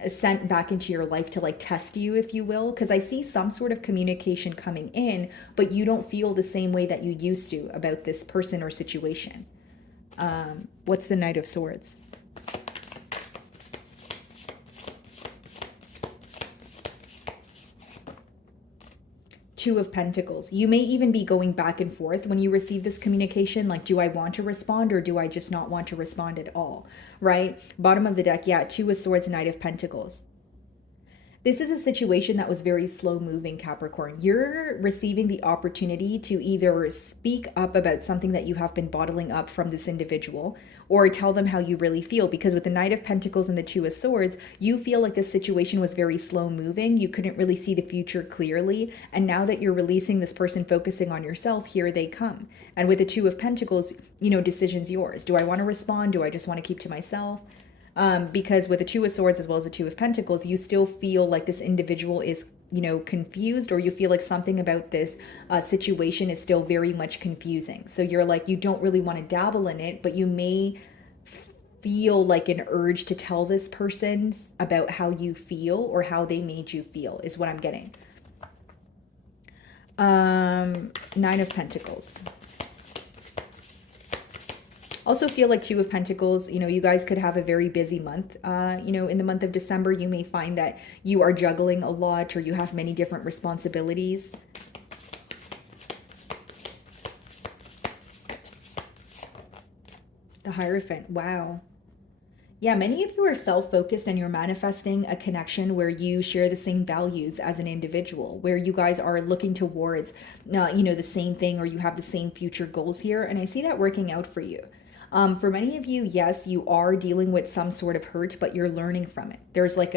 sent back into your life to, like, test you, if you will. Because I see some sort of communication coming in, but you don't feel the same way that you used to about this person or situation. What's the Knight of Swords? Two of Pentacles. You may even be going back and forth when you receive this communication. Like, do I want to respond, or do I just not want to respond at all? Right? Bottom of the deck, yeah, Two of Swords, Knight of Pentacles. This is a situation that was very slow moving, Capricorn. You're receiving the opportunity to either speak up about something that you have been bottling up from this individual, or tell them how you really feel. Because with the Knight of Pentacles and the Two of Swords, you feel like this situation was very slow moving. You couldn't really see the future clearly. And now that you're releasing this person, focusing on yourself, here they come. And with the Two of Pentacles, decision's yours. Do I want to respond? Do I just want to keep to myself? Because with the Two of Swords as well as the Two of Pentacles, you still feel like this individual is, confused, or you feel like something about this situation is still very much confusing. So you're like, you don't really want to dabble in it, but you may feel like an urge to tell this person about how you feel, or how they made you feel, is what I'm getting. Nine of Pentacles. Also feel like Two of Pentacles, you guys could have a very busy month. In the month of December, you may find that you are juggling a lot, or you have many different responsibilities. The Hierophant, wow. Yeah, many of you are self-focused, and you're manifesting a connection where you share the same values as an individual, where you guys are looking towards, the same thing, or you have the same future goals here. And I see that working out for you. For many of you, yes, you are dealing with some sort of hurt, but you're learning from it. There's like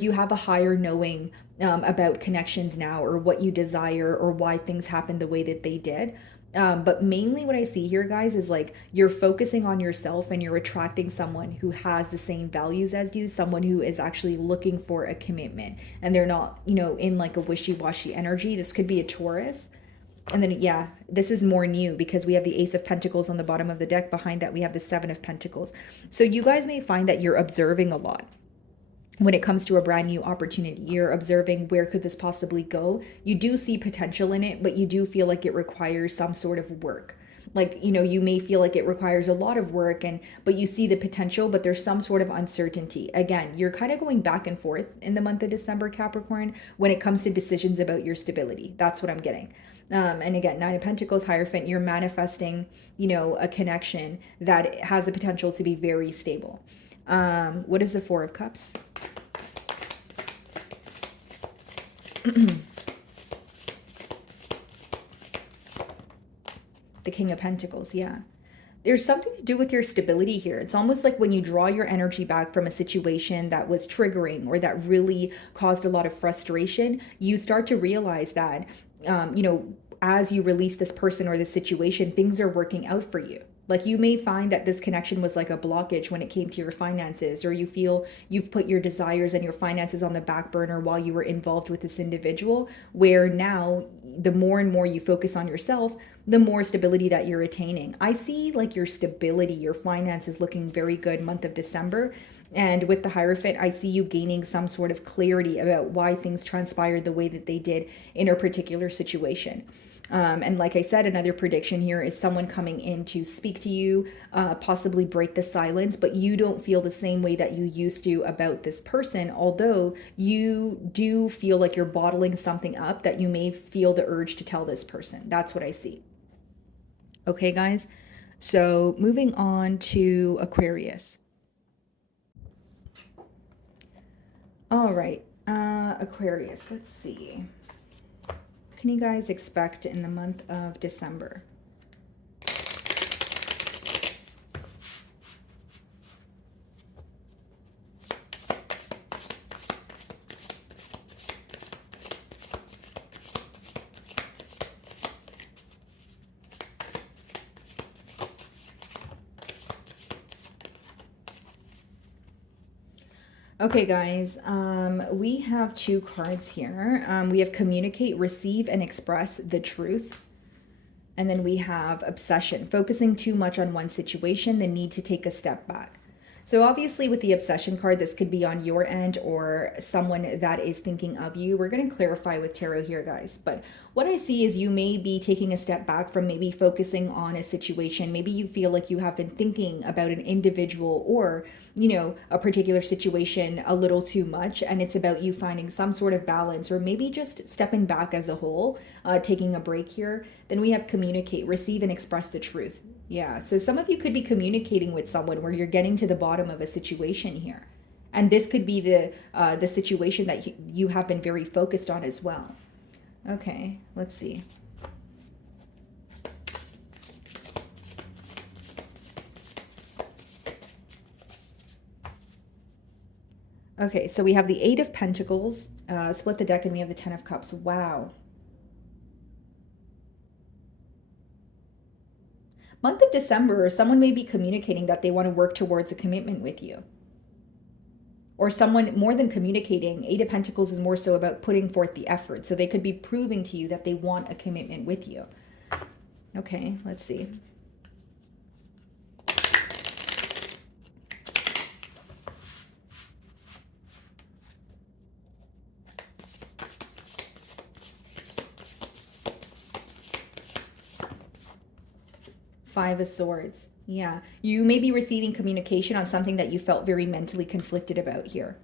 you have a higher knowing about connections now, or what you desire, or why things happened the way that they did. But mainly what I see here, guys, is like, you're focusing on yourself, and you're attracting someone who has the same values as you, someone who is actually looking for a commitment, and they're not, in like a wishy-washy energy. This could be a Taurus. And then, yeah, this is more new, because we have the Ace of Pentacles on the bottom of the deck. Behind that, we have the Seven of Pentacles. So you guys may find that you're observing a lot when it comes to a brand new opportunity. You're observing, where could this possibly go? You do see potential in it, but you do feel like it requires some sort of work. Like, you may feel like it requires a lot of work, but you see the potential, but there's some sort of uncertainty. Again, you're kind of going back and forth in the month of December, Capricorn, when it comes to decisions about your stability. That's what I'm getting. And again, Nine of Pentacles, Hierophant, you're manifesting, a connection that has the potential to be very stable. What is the Four of Cups? The King of Pentacles, yeah. There's something to do with your stability here. It's almost like when you draw your energy back from a situation that was triggering or that really caused a lot of frustration, you start to realize that, you know, as you release this person or this situation, things are working out for you. Like you may find that this connection was like a blockage when it came to your finances, or you feel you've put your desires and your finances on the back burner while you were involved with this individual, where now the more and more you focus on yourself, the more stability that you're attaining. I see like your stability, your finances looking very good month of December. And with the Hierophant, I see you gaining some sort of clarity about why things transpired the way that they did in a particular situation. And like I said, another prediction here is someone coming in to speak to you, possibly break the silence, but you don't feel the same way that you used to about this person, although you do feel like you're bottling something up that you may feel the urge to tell this person. That's what I see. Okay, guys. So moving on to Aquarius. All right, Aquarius, let's see. What can you guys expect in the month of December? Okay, guys, we have two cards here. We have communicate, receive, and express the truth. And then we have obsession, focusing too much on one situation, the need to take a step back. So obviously with the obsession card, this could be on your end or someone that is thinking of you. We're going to clarify with tarot here, guys. But what I see is you may be taking a step back from maybe focusing on a situation. Maybe you feel like you have been thinking about an individual or, you know, a particular situation a little too much. And it's about you finding some sort of balance or maybe just stepping back as a whole, taking a break here. Then we have communicate, receive, and express the truth. Yeah, so some of you could be communicating with someone where you're getting to the bottom of a situation here. And this could be the situation that you have been very focused on as well. Okay, let's see. Okay, so we have the Eight of Pentacles, split the deck, and we have the Ten of Cups. Wow. Month of December, someone may be communicating that they want to work towards a commitment with you. Or someone, more than communicating, Eight of Pentacles is more so about putting forth the effort. So they could be proving to you that they want a commitment with you. Okay, let's see. Five of Swords. Yeah, you may be receiving communication on something that you felt very mentally conflicted about here.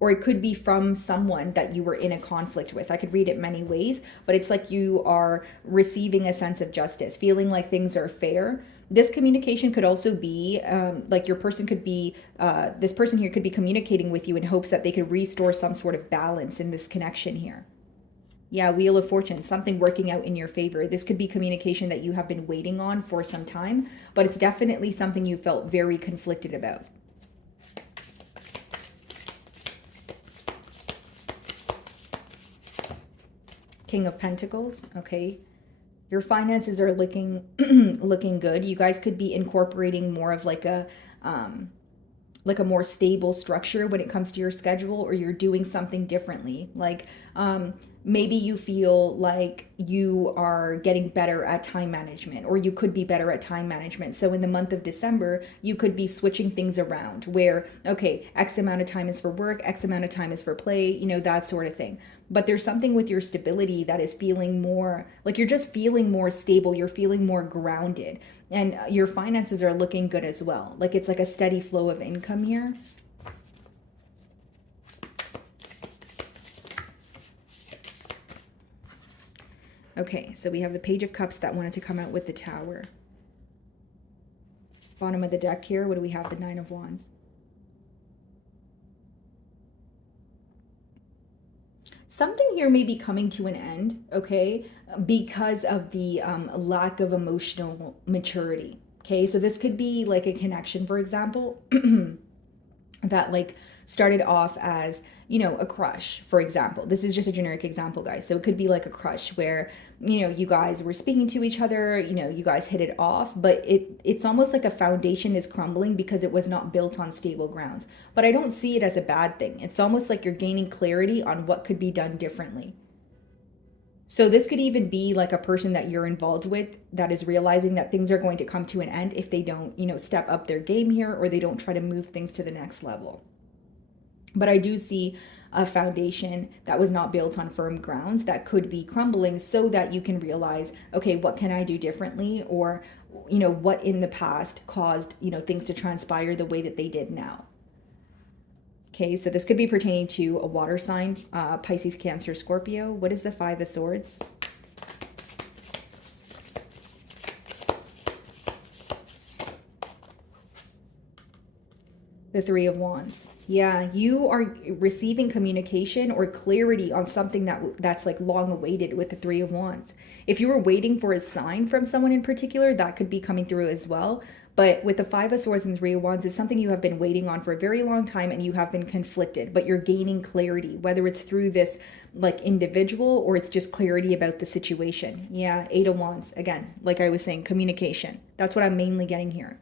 Or it could be from someone that you were in a conflict with. I could read it many ways, but it's like you are receiving a sense of justice, feeling like things are fair. This communication could also be like your person could be, this person here could be communicating with you in hopes that they could restore some sort of balance in this connection here. Yeah, Wheel of Fortune, something working out in your favor. This could be communication that you have been waiting on for some time, but it's definitely something you felt very conflicted about. King of Pentacles, okay. Your finances are looking looking good. You guys could be incorporating more of like a more stable structure when it comes to your schedule, or you're doing something differently. Like maybe you feel like you are getting better at time management, or you could be better at time management. So in the month of December, you could be switching things around where, okay, X amount of time is for work, X amount of time is for play, you know, that sort of thing. But there's something with your stability that is feeling more like you're just feeling more stable. You're feeling more grounded, and your finances are looking good as well. Like it's like a steady flow of income here. Okay, so we have the Page of Cups that wanted to come out with the Tower. Bottom of the deck here, what do we have? The Nine of Wands. Something here may be coming to an end, okay, because of the lack of emotional maturity. Okay, so this could be like a connection, for example, that like started off as, you know, a crush, for example. This is just a generic example, guys. So it could be like a crush where, you know, you guys were speaking to each other, you know, you guys hit it off, but it's almost like a foundation is crumbling because it was not built on stable grounds. But I don't see it as a bad thing. It's almost like you're gaining clarity on what could be done differently. So this could even be like a person that you're involved with that is realizing that things are going to come to an end if they don't, you know, step up their game here, or they don't try to move things to the next level. But I do see a foundation that was not built on firm grounds that could be crumbling, so that you can realize, okay, what can I do differently? Or, you know, what in the past caused, you know, things to transpire the way that they did now. Okay, so this could be pertaining to a water sign, Pisces, Cancer, Scorpio. What is the Five of Swords? The Three of Wands. Yeah, you are receiving communication or clarity on something that's like long awaited with the Three of Wands. If you were waiting for a sign from someone in particular, that could be coming through as well. But with the Five of Swords and Three of Wands, it's something you have been waiting on for a very long time, and you have been conflicted, but you're gaining clarity, whether it's through this like individual or it's just clarity about the situation. Yeah, Eight of Wands. Again, like I was saying, communication. That's what I'm mainly getting here.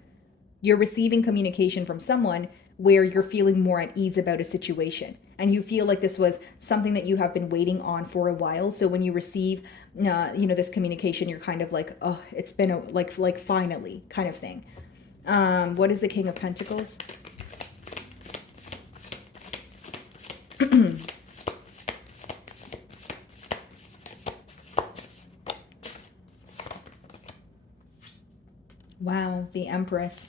You're receiving communication from someone where you're feeling more at ease about a situation, and you feel like this was something that you have been waiting on for a while. So when you receive you know, this communication, you're kind of like, oh, it's been like finally kind of thing. What is the King of Pentacles? Wow, the Empress.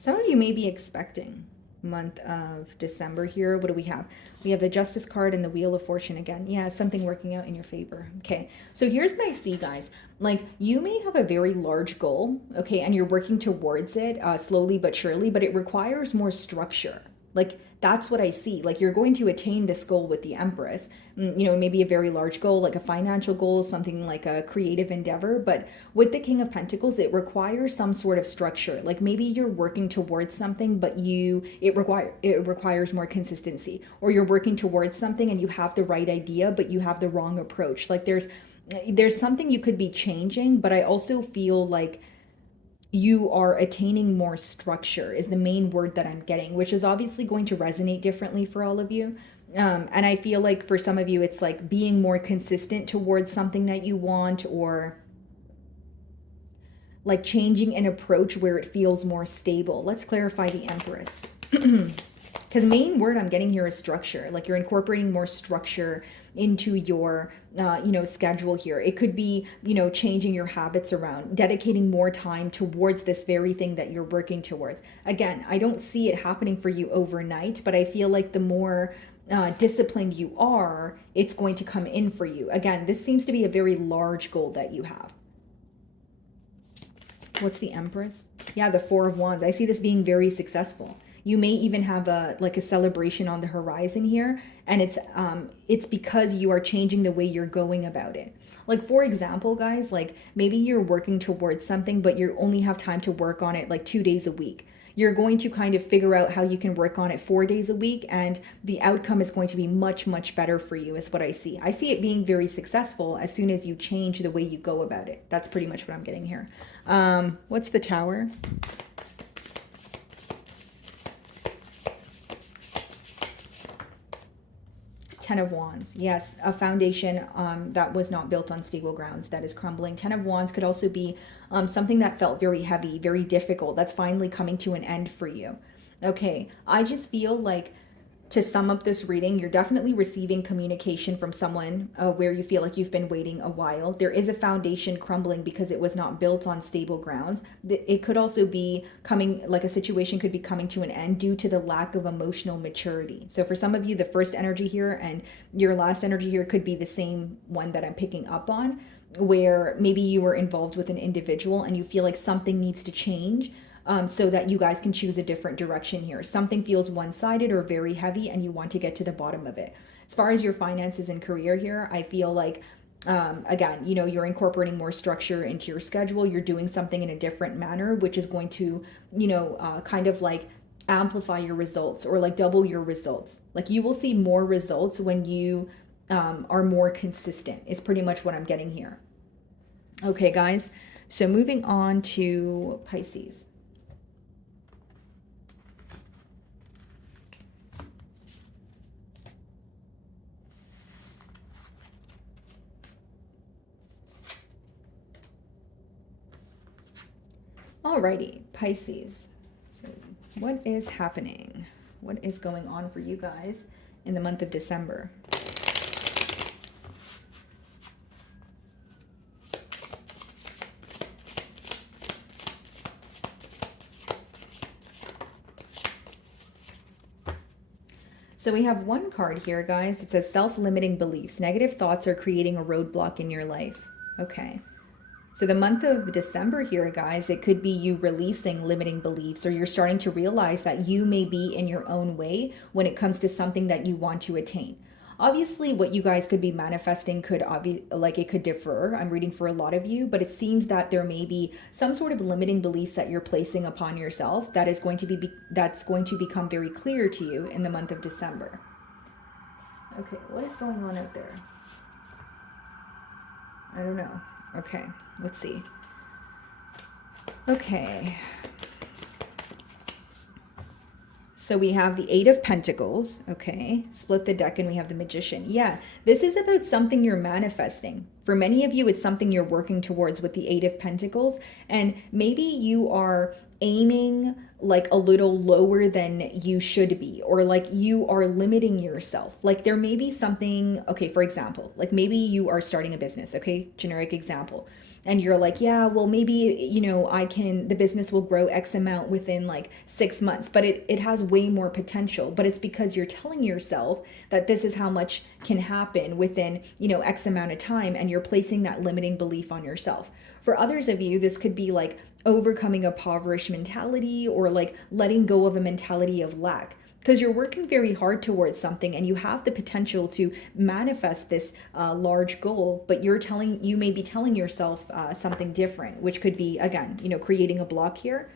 Some of you may be expecting month of December here. What do we have? We have the Justice card and the Wheel of Fortune again. Yeah, something working out in your favor. Okay, so here's what I see, guys. Like, you may have a very large goal, okay, and you're working towards it slowly but surely, but it requires more structure. Like, that's what I see. Like, you're going to attain this goal with the Empress. You know, maybe a very large goal, like a financial goal, something like a creative endeavor. But with the King of Pentacles, it requires some sort of structure. Like, maybe you're working towards something, but it requires more consistency. Or you're working towards something and you have the right idea, but you have the wrong approach. Like, there's something you could be changing, but I also feel like you are attaining more structure is the main word that I'm getting, which is obviously going to resonate differently for all of you. And I feel like for some of you, it's like being more consistent towards something that you want, or like changing an approach where it feels more stable. Let's clarify the Empress. Because main word I'm getting here is structure. Like, you're incorporating more structure into your you know, schedule here. It could be, you know, changing your habits around, dedicating more time towards this very thing that you're working towards. Again, I don't see it happening for you overnight, but I feel like the more disciplined you are, it's going to come in for you. Again, this seems to be a very large goal that you have. What's the Empress? Yeah, the Four of Wands. I see this being very successful. You may even have a celebration on the horizon here, and it's because you are changing the way you're going about it. Like, for example, guys, like maybe you're working towards something, but you only have time to work on it like 2 days a week. You're going to kind of figure out how you can work on it 4 days a week, and the outcome is going to be much, much better for you, is what I see. I see it being very successful as soon as you change the way you go about it. That's pretty much what I'm getting here. What's the Tower? Ten of Wands. Yes, a foundation that was not built on stable grounds that is crumbling. Ten of Wands could also be something that felt very heavy, very difficult, that's finally coming to an end for you. Okay, I just feel like, to sum up this reading, you're definitely receiving communication from someone where you feel like you've been waiting a while. There is a foundation crumbling because it was not built on stable grounds. It could also be coming, like a situation could be coming to an end due to the lack of emotional maturity. So for some of you, the first energy here and your last energy here could be the same one that I'm picking up on, where maybe you were involved with an individual and you feel like something needs to change. So that you guys can choose a different direction here. Something feels one-sided or very heavy and you want to get to the bottom of it. As far as your finances and career here, I feel like Again, you know, you're incorporating more structure into your schedule. You're doing something in a different manner, which is going to, you know, kind of like amplify your results or like double your results. Like you will see more results when you are more consistent, is pretty much what I'm getting here. Okay, guys. So moving on to Pisces. Alrighty, Pisces. So what is happening? What is going on for you guys in the month of December? So we have one card here, guys. It says self-limiting beliefs. Negative thoughts are creating a roadblock in your life. Okay. So the month of December here, guys, it could be you releasing limiting beliefs, or you're starting to realize that you may be in your own way when it comes to something that you want to attain. Obviously, what you guys could be manifesting could like it could differ. I'm reading for a lot of you, but it seems that there may be some sort of limiting beliefs that you're placing upon yourself that is going to that's going to become very clear to you in the month of December. Okay, what is going on out there? I don't know. Okay, let's see. Okay. So we have the Eight of Pentacles, okay? Split the deck and we have the Magician. Yeah, this is about something you're manifesting. For many of you, it's something you're working towards with the Eight of Pentacles. And maybe you are aiming like a little lower than you should be, or like you are limiting yourself. Like there may be something, okay, for example, like maybe you are starting a business, okay? Generic example. And you're like, yeah, well, maybe, you know, the business will grow X amount within like 6 months, but it has way more potential. But it's because you're telling yourself that this is how much can happen within, you know, X amount of time. And you're placing that limiting belief on yourself. For others of you, this could be like overcoming a impoverished mentality, or like letting go of a mentality of lack, because you're working very hard towards something and you have the potential to manifest this large goal, but you may be telling yourself something different, which could be, again, you know, creating a block here.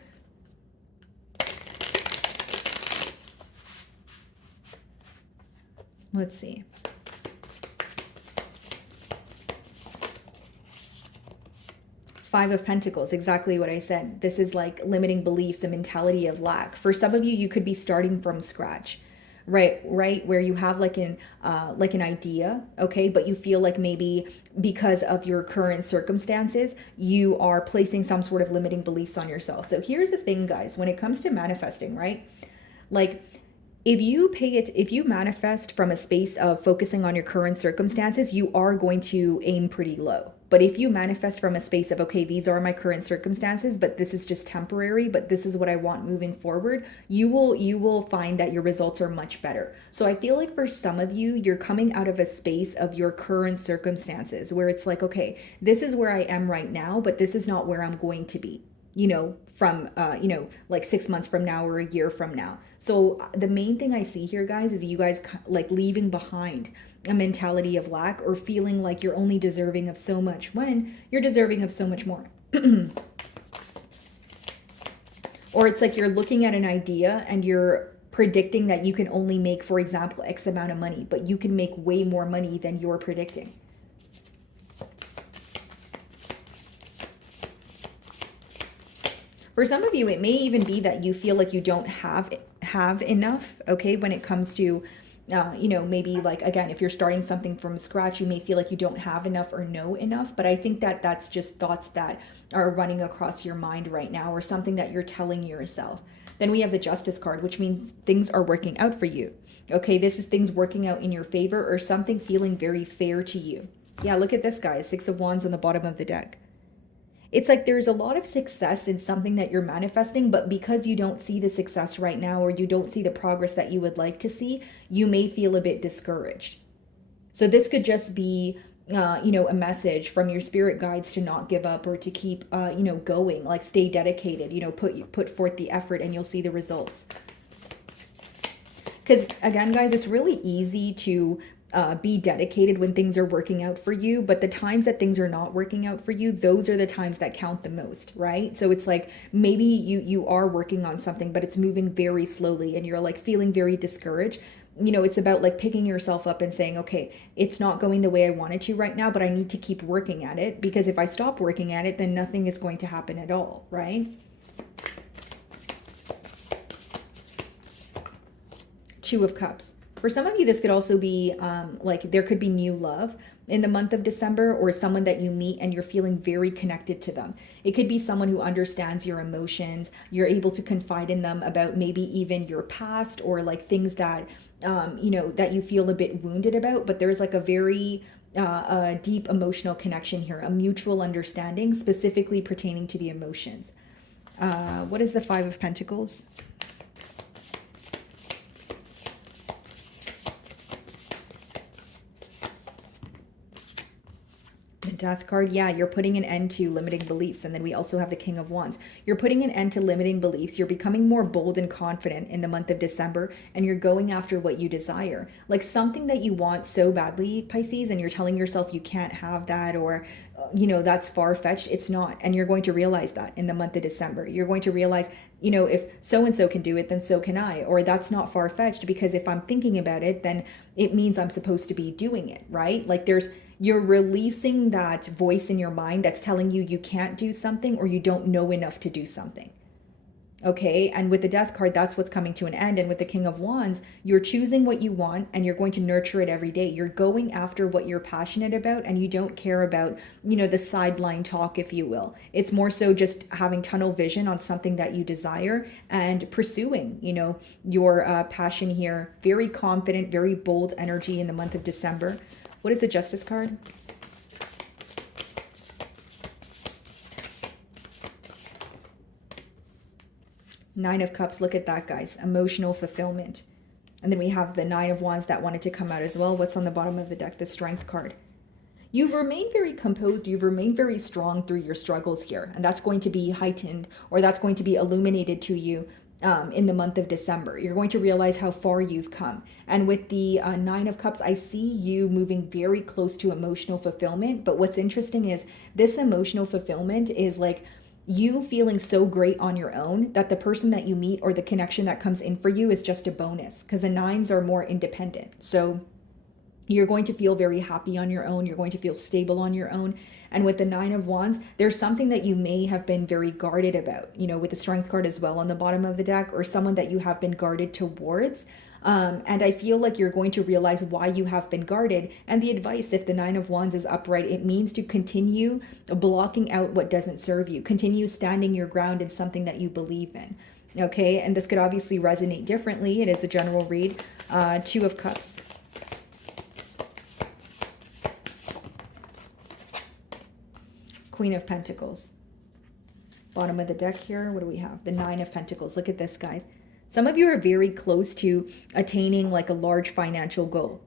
Let's see. Five of Pentacles, exactly what I said. This is like limiting beliefs, a mentality of lack. For some of you, you could be starting from scratch, right? Where you have like an idea, okay, but you feel like maybe because of your current circumstances, you are placing some sort of limiting beliefs on yourself. So here's the thing, guys, when it comes to manifesting, right? Like if you manifest from a space of focusing on your current circumstances, you are going to aim pretty low. But if you manifest from a space of, okay, these are my current circumstances, but this is just temporary, but this is what I want moving forward, you will find that your results are much better. So I feel like for some of you, you're coming out of a space of your current circumstances where it's like, okay, this is where I am right now, but this is not where I'm going to be, you know, from, you know, like 6 months from now or a year from now. So the main thing I see here, guys, is you guys like leaving behind a mentality of lack, or feeling like you're only deserving of so much when you're deserving of so much more. Or it's like you're looking at an idea and you're predicting that you can only make, for example, X amount of money, but you can make way more money than you're predicting. For some of you, it may even be that you feel like you don't have enough, okay, when it comes to, you know, maybe like, again, if you're starting something from scratch, you may feel like you don't have enough or know enough. But I think that that's just thoughts that are running across your mind right now, or something that you're telling yourself. Then we have the Justice card, which means things are working out for you. Okay, this is things working out in your favor, or something feeling very fair to you. Yeah, look at this, guys. Six of Wands on the bottom of the deck. It's like there's a lot of success in something that you're manifesting, but because you don't see the success right now, or you don't see the progress that you would like to see, you may feel a bit discouraged. So this could just be, you know, a message from your spirit guides to not give up, or to keep, you know, going, like stay dedicated, you know, put forth the effort and you'll see the results. Because again, guys, it's really easy to be dedicated when things are working out for you, but the times that things are not working out for you, those are the times that count the most, right? So it's like maybe you are working on something, but it's moving very slowly and you're like feeling very discouraged. It's about like picking yourself up and saying, okay, it's not going the way I want it to right now, but I need to keep working at it, because if I stop working at it, then nothing is going to happen at all, right? Two of Cups. For some of you, this could also be like there could be new love in the month of December, or someone that you meet and you're feeling very connected to them. It could be someone who understands your emotions. You're able to confide in them about maybe even your past, or like things that, that you feel a bit wounded about, but there's like a very a deep emotional connection here, a mutual understanding specifically pertaining to the emotions. What is the Five of Pentacles? Death card, yeah, you're putting an end to limiting beliefs. And then we also have the King of Wands. You're putting an end to limiting beliefs. You're becoming more bold and confident in the month of December, and you're going after what you desire. Like something that you want so badly, Pisces, and you're telling yourself you can't have that, or that's far-fetched. It's not. And you're going to realize that in the month of December. You're going to realize, if so-and-so can do it, then so can I. Or that's not far-fetched, because if I'm thinking about it, then it means I'm supposed to be doing it, right? Like you're releasing that voice in your mind that's telling you you can't do something, or you don't know enough to do something. Okay, and with the Death card, that's what's coming to an end. And with the King of Wands, you're choosing what you want and you're going to nurture it every day. You're going after what you're passionate about, and you don't care about, the sideline talk, if you will. It's more so just having tunnel vision on something that you desire and pursuing, your passion here. Very confident, very bold energy in the month of December. What is the Justice card? Nine of Cups. Look at that, guys. Emotional fulfillment. And then we have the Nine of Wands that wanted to come out as well. What's on the bottom of the deck? The Strength card. You've remained very composed. You've remained very strong through your struggles here. And that's going to be heightened, or that's going to be illuminated to you in the month of December. You're going to realize how far you've come. And with the Nine of Cups, I see you moving very close to emotional fulfillment. But what's interesting is this emotional fulfillment is like you feeling so great on your own that the person that you meet or the connection that comes in for you is just a bonus, because the nines are more independent. So you're going to feel very happy on your own. You're going to feel stable on your own. And with the Nine of Wands, there's something that you may have been very guarded about, with the Strength card as well on the bottom of the deck, or someone that you have been guarded towards. And I feel like you're going to realize why you have been guarded. And the advice, if the Nine of Wands is upright, it means to continue blocking out what doesn't serve you. Continue standing your ground in something that you believe in. Okay, and this could obviously resonate differently. It is a general read. Two of Cups. Queen of Pentacles. Bottom of the deck here, what do we have? The Nine of Pentacles. Look at this, guys. Some of you are very close to attaining like a large financial goal.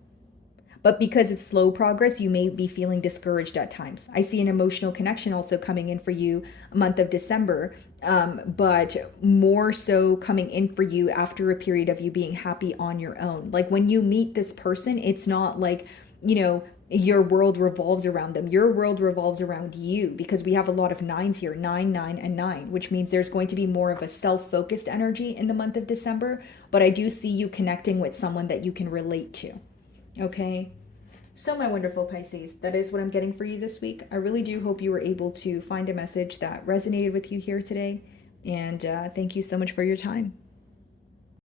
But because it's slow progress, you may be feeling discouraged at times. I see an emotional connection also coming in for you month of December, but more so coming in for you after a period of you being happy on your own. Like when you meet this person, it's not like, your world revolves around them. Your world revolves around you, because we have a lot of nines here, 9, 9, and 9, which means there's going to be more of a self-focused energy in the month of December. But I do see you connecting with someone that you can relate to. Okay. So my wonderful Pisces, that is what I'm getting for you this week. I really do hope you were able to find a message that resonated with you here today. And thank you so much for your time.